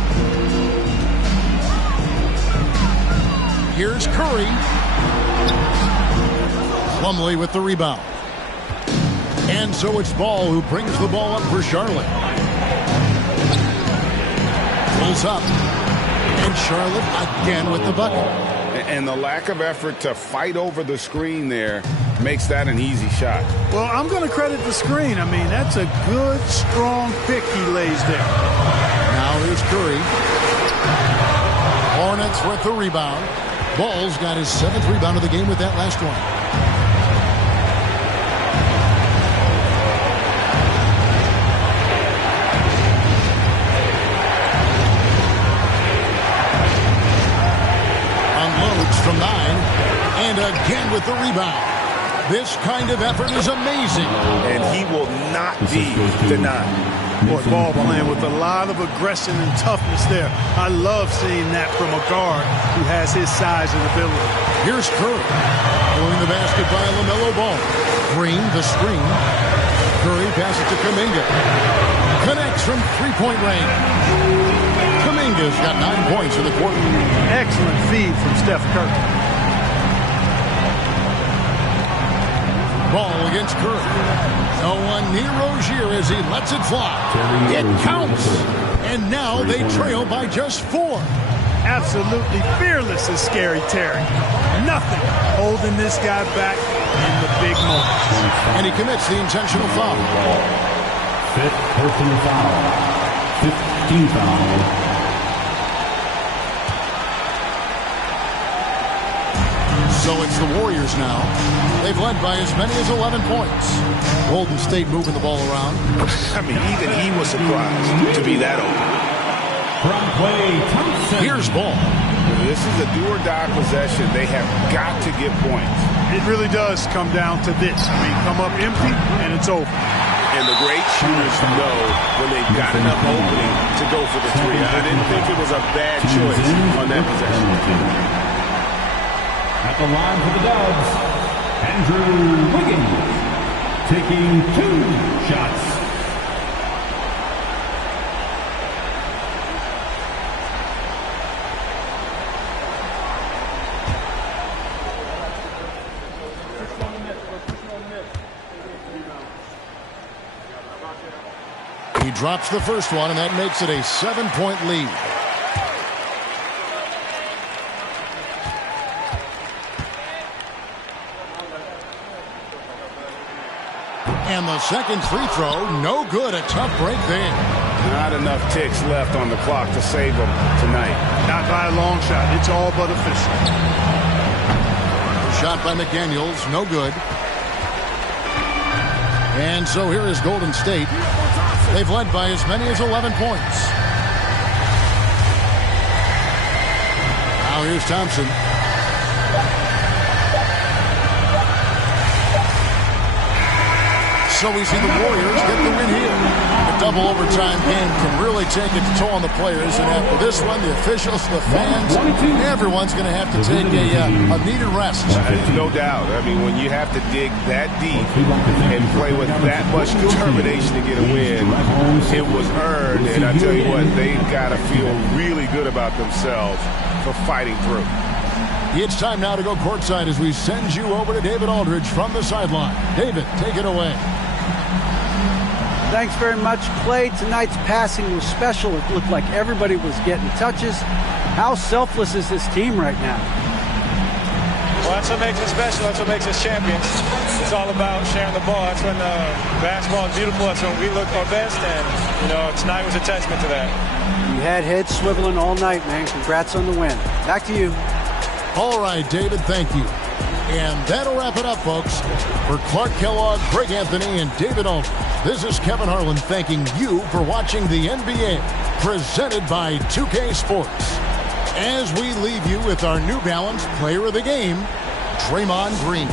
Here's Curry. Plumlee with the rebound. And so it's Ball who brings the ball up for Charlotte. Pulls up. And Charlotte again with the bucket. And the lack of effort to fight over the screen there makes that an easy shot. Well, I'm going to credit the screen. I mean, that's a good, strong pick he lays there. Now here's Curry. Hornets with the rebound. Ball's got his 7th rebound of the game with that last one. From 9, and again with the rebound. This kind of effort is amazing. And he will not be denied. Boy, Ball playing with a lot of aggression and toughness there. I love seeing that from a guard who has his size and ability. Here's Curry. Pulling the basket by LaMelo Ball. Green, the screen. Curry passes to Kuminga. Connects from three-point range. Kuminga's got 9 points in the quarter. Excellent feed from Steph Curry. Ball against Curry. No one near Rozier as he lets it fly. It counts. And now they trail by just 4. Absolutely fearless is Scary Terry. Nothing holding this guy back in the big moments. And he commits the intentional foul. 5th personal foul. 15th foul. So it's the Warriors now. They've led by as many as 11 points. Golden State moving the ball around. I mean, even he was surprised to be that open. From Klay Thompson. Here's Ball. This is a do-or-die possession. They have got to get points. It really does come down to this. I mean, come up empty, and it's over. And the great shooters know when they've got enough opening to go for the three. I didn't think it was a bad choice on that possession. At the line for the Dubs, Andrew Wiggins taking 2 shots. He drops the first one, and that makes it a 7-point lead. And the second free throw, no good. A tough break there. Not enough ticks left on the clock to save them tonight. Not by a long shot. It's all but official. Shot by McDaniels, no good. And so here is Golden State. They've led by as many as 11 points. Now here's Thompson. So we see the Warriors get the win here. The double overtime game can really take its toll on the players. And after this one, the officials, the fans, everyone's going to have to take a needed rest. No doubt. I mean, when you have to dig that deep and play with that much determination to get a win, it was earned. And I tell you what, they've got to feel really good about themselves for fighting through. It's time now to go courtside as we send you over to David Aldridge from the sideline. David, take it away. Thanks very much, Clay. Tonight's passing was special. It looked like everybody was getting touches. How selfless is this team right now? Well, that's what makes us special. That's what makes us champions. It's all about sharing the ball. That's when basketball is beautiful. That's when we look our best. And, tonight was a testament to that. You had heads swiveling all night, man. Congrats on the win. Back to you. All right, David, thank you. And that'll wrap it up, folks. For Clark Kellogg, Greg Anthony, and David Alden, this is Kevin Harlan thanking you for watching the NBA, presented by 2K Sports. As we leave you with our New Balance Player of the Game, Draymond Green.